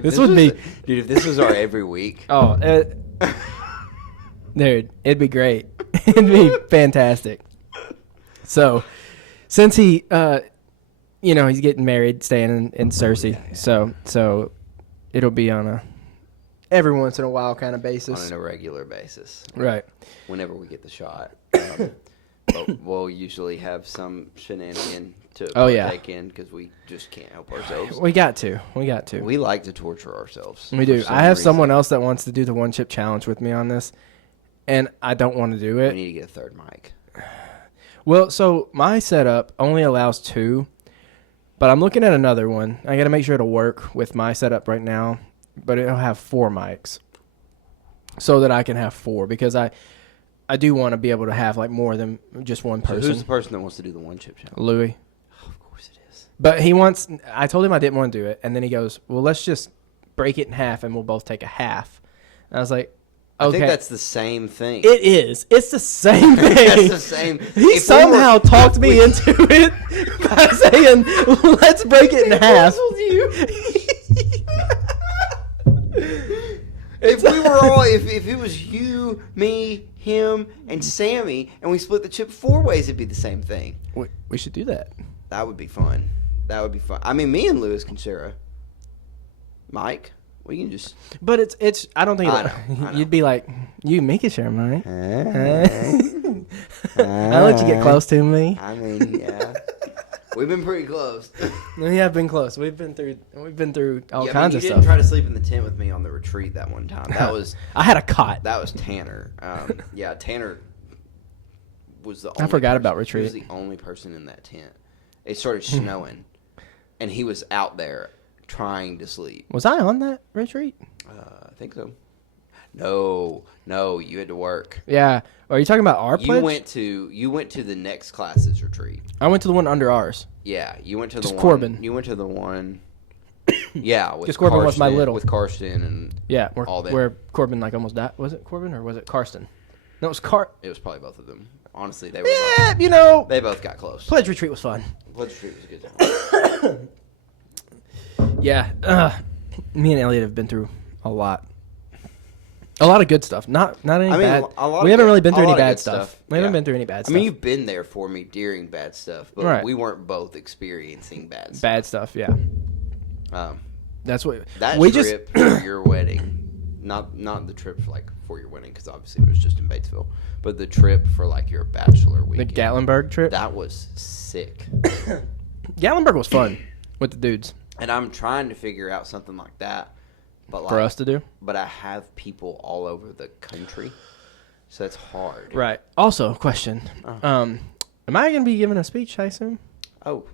This would be... Dude, if this was our every week. Oh, dude, it'd be great. It'd be fantastic. So, since he, he's getting married, staying in Cersei, so it'll be on a every once in a while kind of basis. On an irregular basis. Right. Whenever we get the shot. But we'll usually have some shenanigan to partake in because we just can't help ourselves. We got to. We like to torture ourselves. We do. I have someone else that wants to do the one chip challenge with me on this, and I don't want to do it. We need to get a third mic. Well, so my setup only allows 2, but I'm looking at another one. I got to make sure it'll work with my setup right now, but it'll have 4 mics so that I can have 4 because I do want to be able to have like more than just one person. So who's the person that wants to do the one chip challenge? Louis. Oh, of course it is. But I told him I didn't want to do it, and then he goes, well, let's just break it in half and we'll both take a half. And I was like, okay. I think that's the same thing. It is. It's the same thing. That's the same. He somehow talked me into it by saying, let's break it in half. If we were all, if it was you, me, him, and Sammy, and we split the chip 4 ways, it'd be the same thing. We should do that. That would be fun. I mean, me and Lewis can share a mic. We can just. But it's. I don't think I know. You'd be like, you and me can share mine. I'll let you get close to me. I mean, yeah. We've been pretty close. We have been close. We've been through all kinds of you stuff. didn't try to sleep in the tent with me on the retreat that one time. That was. I had a cot. That was Tanner. Yeah, Tanner was the only I forgot person, about retreat. He was the only person in that tent. It started snowing, and he was out there trying to sleep. Was I on that retreat? I think so. No, you had to work. Yeah. Are you talking about our pledge? You went to the next class's retreat. I went to the one under ours. Yeah, you went to the Just one. Corbin. You went to the one. Yeah, with Corbin Karsten, was my little. with Karsten and all that. Where Corbin like almost died. Was it Corbin or was it Karsten? No, it was It was probably both of them. Honestly, they were. Yeah, they both got close. Pledge retreat was fun. Pledge retreat was a good time. Yeah, me and Elliott have been through a lot. A lot of good stuff. Not any bad. We haven't really been through any bad stuff. We haven't been through any bad stuff. I mean, you've been there for me during bad stuff, but right. We weren't both experiencing bad stuff. Bad stuff, yeah. That That's what trip just for your wedding Not the trip for your wedding, because obviously it was just in Batesville, but the trip for like your bachelor weekend. The Gatlinburg trip. That was sick. Gatlinburg was fun with the dudes. And I'm trying to figure out something like that, but For us to do. But I have people all over the country, so it's hard. Right. Also, question. Am I going to be giving a speech, I assume? Oh.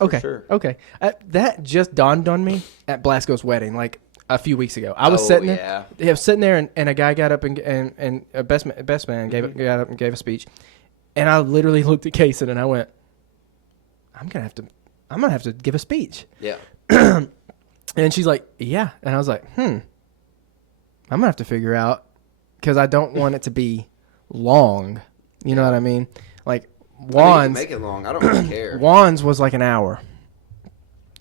Okay. Sure. Okay. That just dawned on me at Blasco's wedding, like a few weeks ago. I was sitting there. Yeah, I was sitting there, and a guy got up and a best man got up and gave a speech, and I literally looked at Kason and I went, I'm gonna have to give a speech. Yeah. And she's like, yeah, and I was like, I'm gonna have to figure out, because I don't want it to be long. You know what I mean? Like. Juan's, make it long. I don't really care. Juan's was like an hour.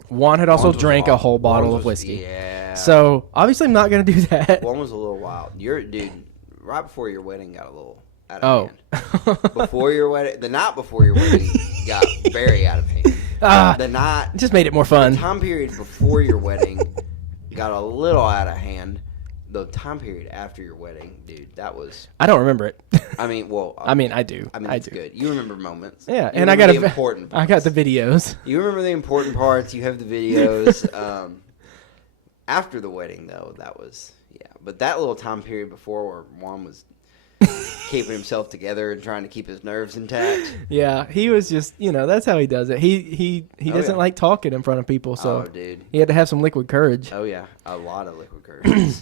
Juan had also drank a whole bottle of whiskey. Yeah. So obviously I'm not gonna do that. Juan was a little wild. Dude, right before your wedding got a little out of hand. Before your wedding, the night before your wedding got very out of hand. The night just made it more fun. The time period before your wedding got a little out of hand. The time period after your wedding, dude, that was... I don't remember it. I mean, well... I mean, I do. I mean, that's good. You remember moments. Yeah, and I got the important parts. I got the videos. You remember the important parts. You have the videos. After the wedding, though, that was... Yeah, but that little time period before where Juan was keeping himself together and trying to keep his nerves intact. Yeah, he was just, that's how he does it. He doesn't like talking in front of people, so dude. He had to have some liquid courage. Oh, yeah, a lot of liquid courage.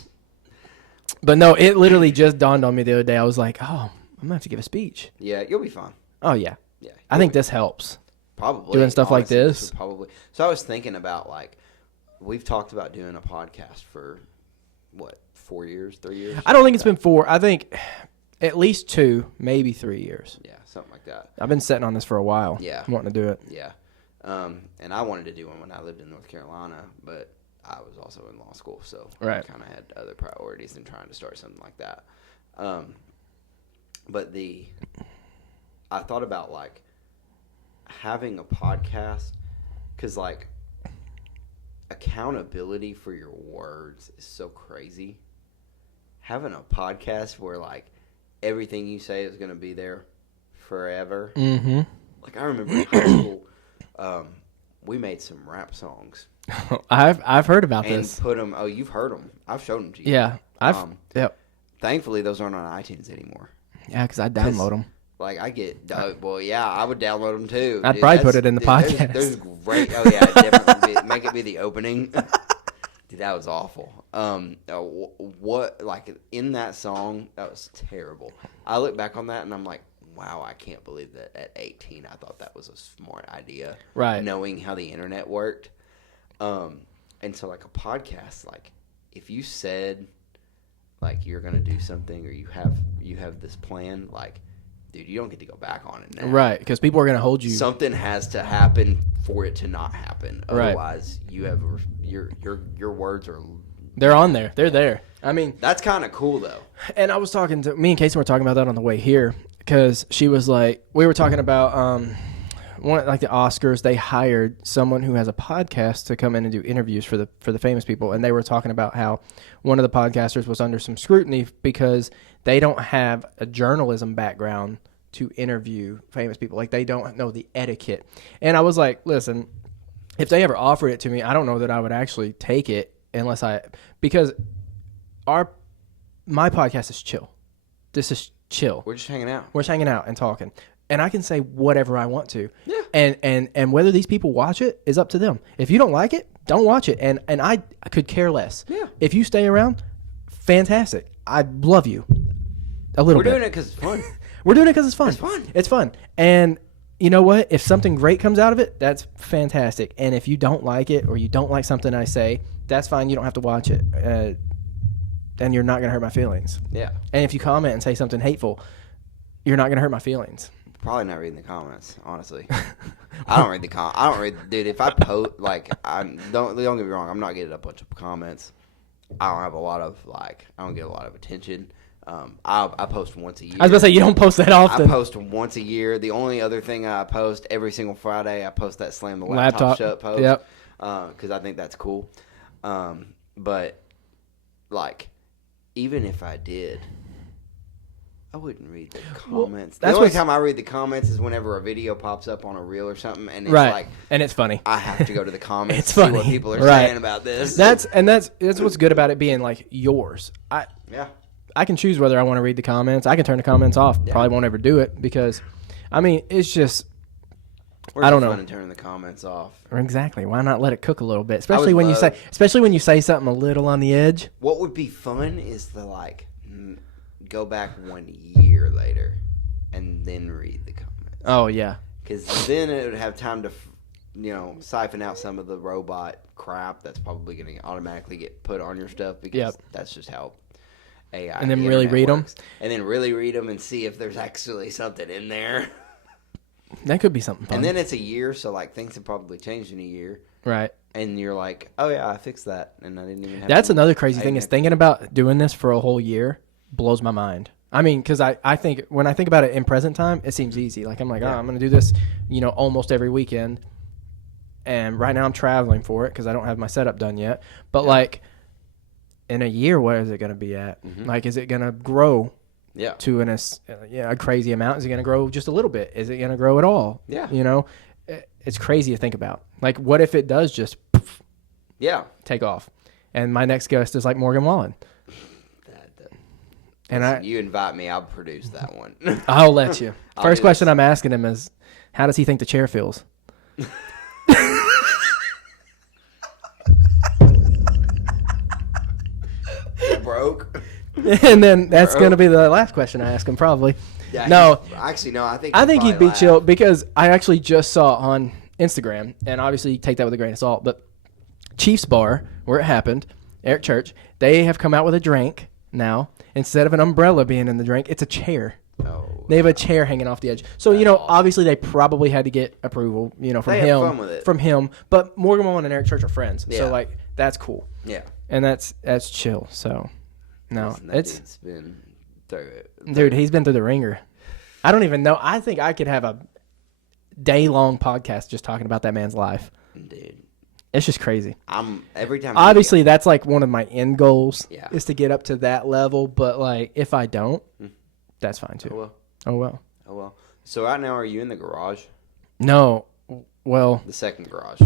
But no, it literally just dawned on me the other day. I was like, I'm going to have to give a speech. Yeah, you'll be fine. Oh, yeah. Yeah. I think this helps. Probably. Doing stuff like this. Probably. So I was thinking about, like, we've talked about doing a podcast for, 4 years, 3 years? I don't think it's been 4. I think at least 2, maybe 3 years. Yeah, something like that. I've been sitting on this for a while. Yeah. Wanting to do it. Yeah. And I wanted to do one when I lived in North Carolina, but I was also in law school, so I kind of had other priorities than trying to start something like that. But I thought about, like, having a podcast, because, like, accountability for your words is so crazy. Having a podcast where, like, everything you say is going to be there forever. Mm-hmm. Like, I remember in high school, we made some rap songs. I've heard about this. And put them. Oh, you've heard them. I've showed them to you. Yeah, yep. Thankfully, those aren't on iTunes anymore. Yeah, because I download them. Like, I get. Well, yeah, I would download them too. I'd probably put it in the podcast. There's great. Oh yeah, definitely make it be the opening. Dude, that was awful. What, like, in that song, that was terrible. I look back on that and I'm like, wow, I can't believe that at 18 I thought that was a smart idea. Right. Knowing how the internet worked. And so, like, a podcast, like, if you said, like, you're going to do something or you have this plan, like, dude, you don't get to go back on it now. Right, because people are going to hold you. Something has to happen for it to not happen. Right. Otherwise, you have your words are... They're on there. They're there. I mean... That's kind of cool, though. And I was talking to... Me and Casey were talking about that on the way here, because she was like... We were talking about... like the Oscars, they hired someone who has a podcast to come in and do interviews for the famous people, and they were talking about how one of the podcasters was under some scrutiny because they don't have a journalism background to interview famous people. Like, they don't know the etiquette. And I was like, listen, if they ever offered it to me, I don't know that I would actually take it because my podcast is chill. This is chill. We're just hanging out. We're just hanging out and talking. And I can say whatever I want to. Yeah. And whether these people watch it is up to them. If you don't like it, don't watch it. And I could care less. Yeah. If you stay around, fantastic. I love you. A little bit. We're doing it because it's fun. We're doing it because it's fun. It's fun. It's fun. And you know what? If something great comes out of it, that's fantastic. And if you don't like it or you don't like something I say, that's fine. You don't have to watch it. And you're not going to hurt my feelings. Yeah. And if you comment and say something hateful, you're not going to hurt my feelings. Probably not reading the comments, honestly. I don't read the I don't read, dude. If I post, like, don't get me wrong, I'm not getting a bunch of comments. I don't have a lot of, like, I don't get a lot of attention. I post once a year. I was about to say, you don't post that often. I post once a year. The only other thing I post every single Friday, I post that slam the laptop shut post. Yep. Because I think that's cool. But, like, even if I did, I wouldn't read the comments. Well, the only time I read the comments is whenever a video pops up on a reel or something, and it's right. like, and it's funny. I have to go to the comments It's to see funny. what people are Right. saying about this. That's what's good about it being like yours. I can choose whether I want to read the comments. I can turn the comments off. Yeah. Probably won't ever do it because, I mean, it's just. Where's I don't the know. fun in turning the comments off? Exactly. Why not let it cook a little bit? Especially when you say something a little on the edge. What would be fun is to go back 1 year later and then read the comments. Oh yeah. Because then it would have time to, siphon out some of the robot crap that's probably going to automatically get put on your stuff because that's just how AI and then really read works. And then really read them and see if there's actually something in there. That could be something fun. And then it's a year, so things have probably changed in a year. Right. And you're like, oh yeah, I fixed that, and I didn't even have That's another crazy thing is thinking about doing this for a whole year blows my mind. I mean, because I think when I think about it in present time, it seems easy. Like I'm like, I'm going to do this, almost every weekend. And right now I'm traveling for it because I don't have my setup done yet. But in a year, where is it going to be at? Mm-hmm. Like, is it going to grow? Yeah. To a crazy amount? Is it going to grow just a little bit? Is it going to grow at all? Yeah. It's crazy to think about. Like, what if it does just take off? And my next guest is like Morgan Wallen. And you invite me, I'll produce that one. I'll let you. First question I'm asking him is, how does he think the chair feels? Broke. And then that's going to be the last question I ask him, probably. Yeah, no. Actually, no, I think he'd be chill because I actually just saw on Instagram, and obviously take that with a grain of salt, but Chiefs Bar, where it happened, Eric Church, they have come out with a drink now. Instead of an umbrella being in the drink, it's a chair. Oh, they have a chair hanging off the edge. So, obviously they probably had to get approval, from him. But Morgan Wallen and Eric Church are friends. Yeah. So, that's cool. Yeah. And that's chill. So, no. It's been through it. Dude, he's been through the ringer. I don't even know. I think I could have a day-long podcast just talking about that man's life. Dude. It's just crazy. Every time. Obviously, that's one of my end goals is to get up to that level. But if I don't, that's fine too. Oh well. So right now, are you in the garage? No. Well. The second garage.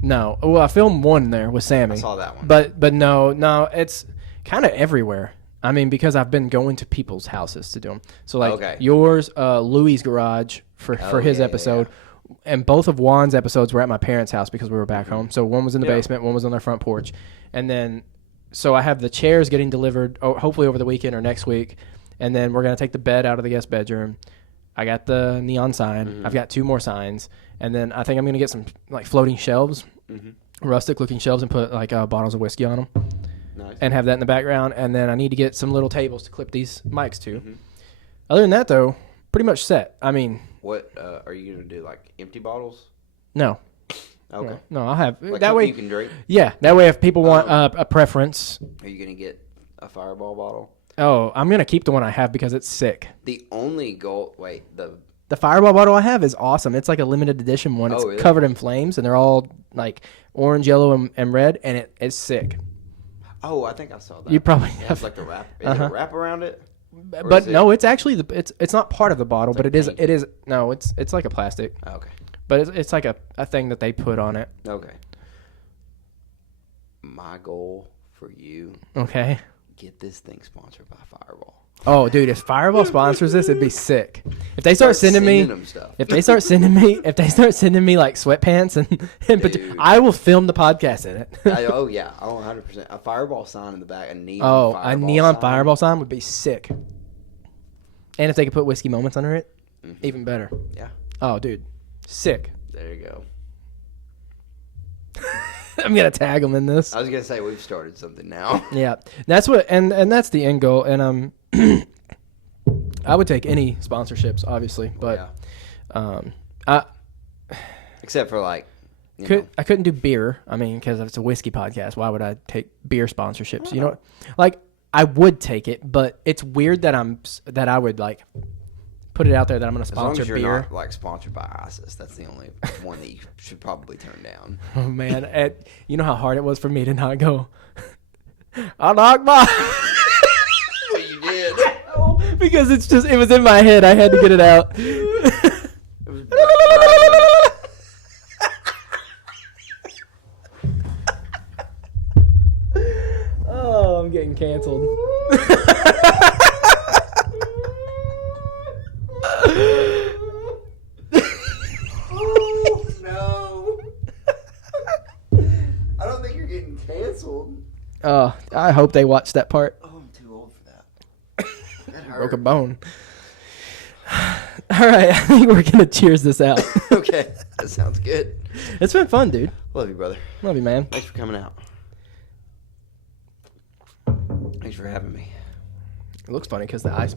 No. Well, I filmed one there with Sammy. I saw that one. But no, it's kind of everywhere. I mean, because I've been going to people's houses to do them. So yours, Louis' garage for his episode. Yeah. And both of Juan's episodes were at my parents' house because we were back home. So one was in the basement, one was on their front porch. And then, so I have the chairs getting delivered hopefully over the weekend or next week. And then we're going to take the bed out of the guest bedroom. I got the neon sign. Mm-hmm. I've got 2 more signs. And then I think I'm going to get some floating shelves, rustic looking shelves, and put bottles of whiskey on them. Nice. And have that in the background. And then I need to get some little tables to clip these mics to. Mm-hmm. Other than that, though, pretty much set. I mean... What are you going to do, empty bottles? No. Okay. No, I'll have... that way you can drink? Yeah. That way if people want a preference... Are you going to get a Fireball bottle? Oh, I'm going to keep the one I have because it's sick. The only goal... Wait, The Fireball bottle I have is awesome. It's like a limited edition one. It's really? Covered in flames, and they're all orange, yellow, and red, and it's sick. Oh, I think I saw that. You probably have. It's the wrap. Is it a wrap around it? But no, it's actually it's not part of the bottle, but it is no, it's like a plastic. Oh, okay. But it's like a thing that they put on it. Okay. My goal for you. Okay. Get this thing sponsored by Fireball. Oh, dude, if Fireball sponsors this, it'd be sick. If they start sending me stuff. if they start sending me sweatpants and I will film the podcast in it. Oh yeah, 100%. A Fireball sign in the back, a neon Fireball sign would be sick. And if they could put Whiskey Moments under it, even better. Yeah. Oh, dude, sick. There you go. I'm gonna tag them in this. I was gonna say we've started something now. Yeah, that's what, and that's the end goal. And I would take any sponsorships, obviously, but except for I couldn't do beer. I mean, because it's a whiskey podcast. Why would I take beer sponsorships? You know, I would take it, but it's weird that I would put it out there that I'm going to sponsor beer. As long as you're not sponsored by ISIS, that's the only one that you should probably turn down. Oh man, you know how hard it was for me to not go. I'll knock my. Because it was in my head. I had to get it out. Oh, I'm getting canceled. Oh, no. I don't think you're getting canceled. Oh, I hope they watched that part. Oh, I'm too old for that. That Broke a hurt. bone. All right, I think we're going to cheers this out. Okay, that sounds good. It's been fun, dude. Love you, brother. Love you, man. Thanks for coming out. Thanks for having me. It looks funny because the ice melted.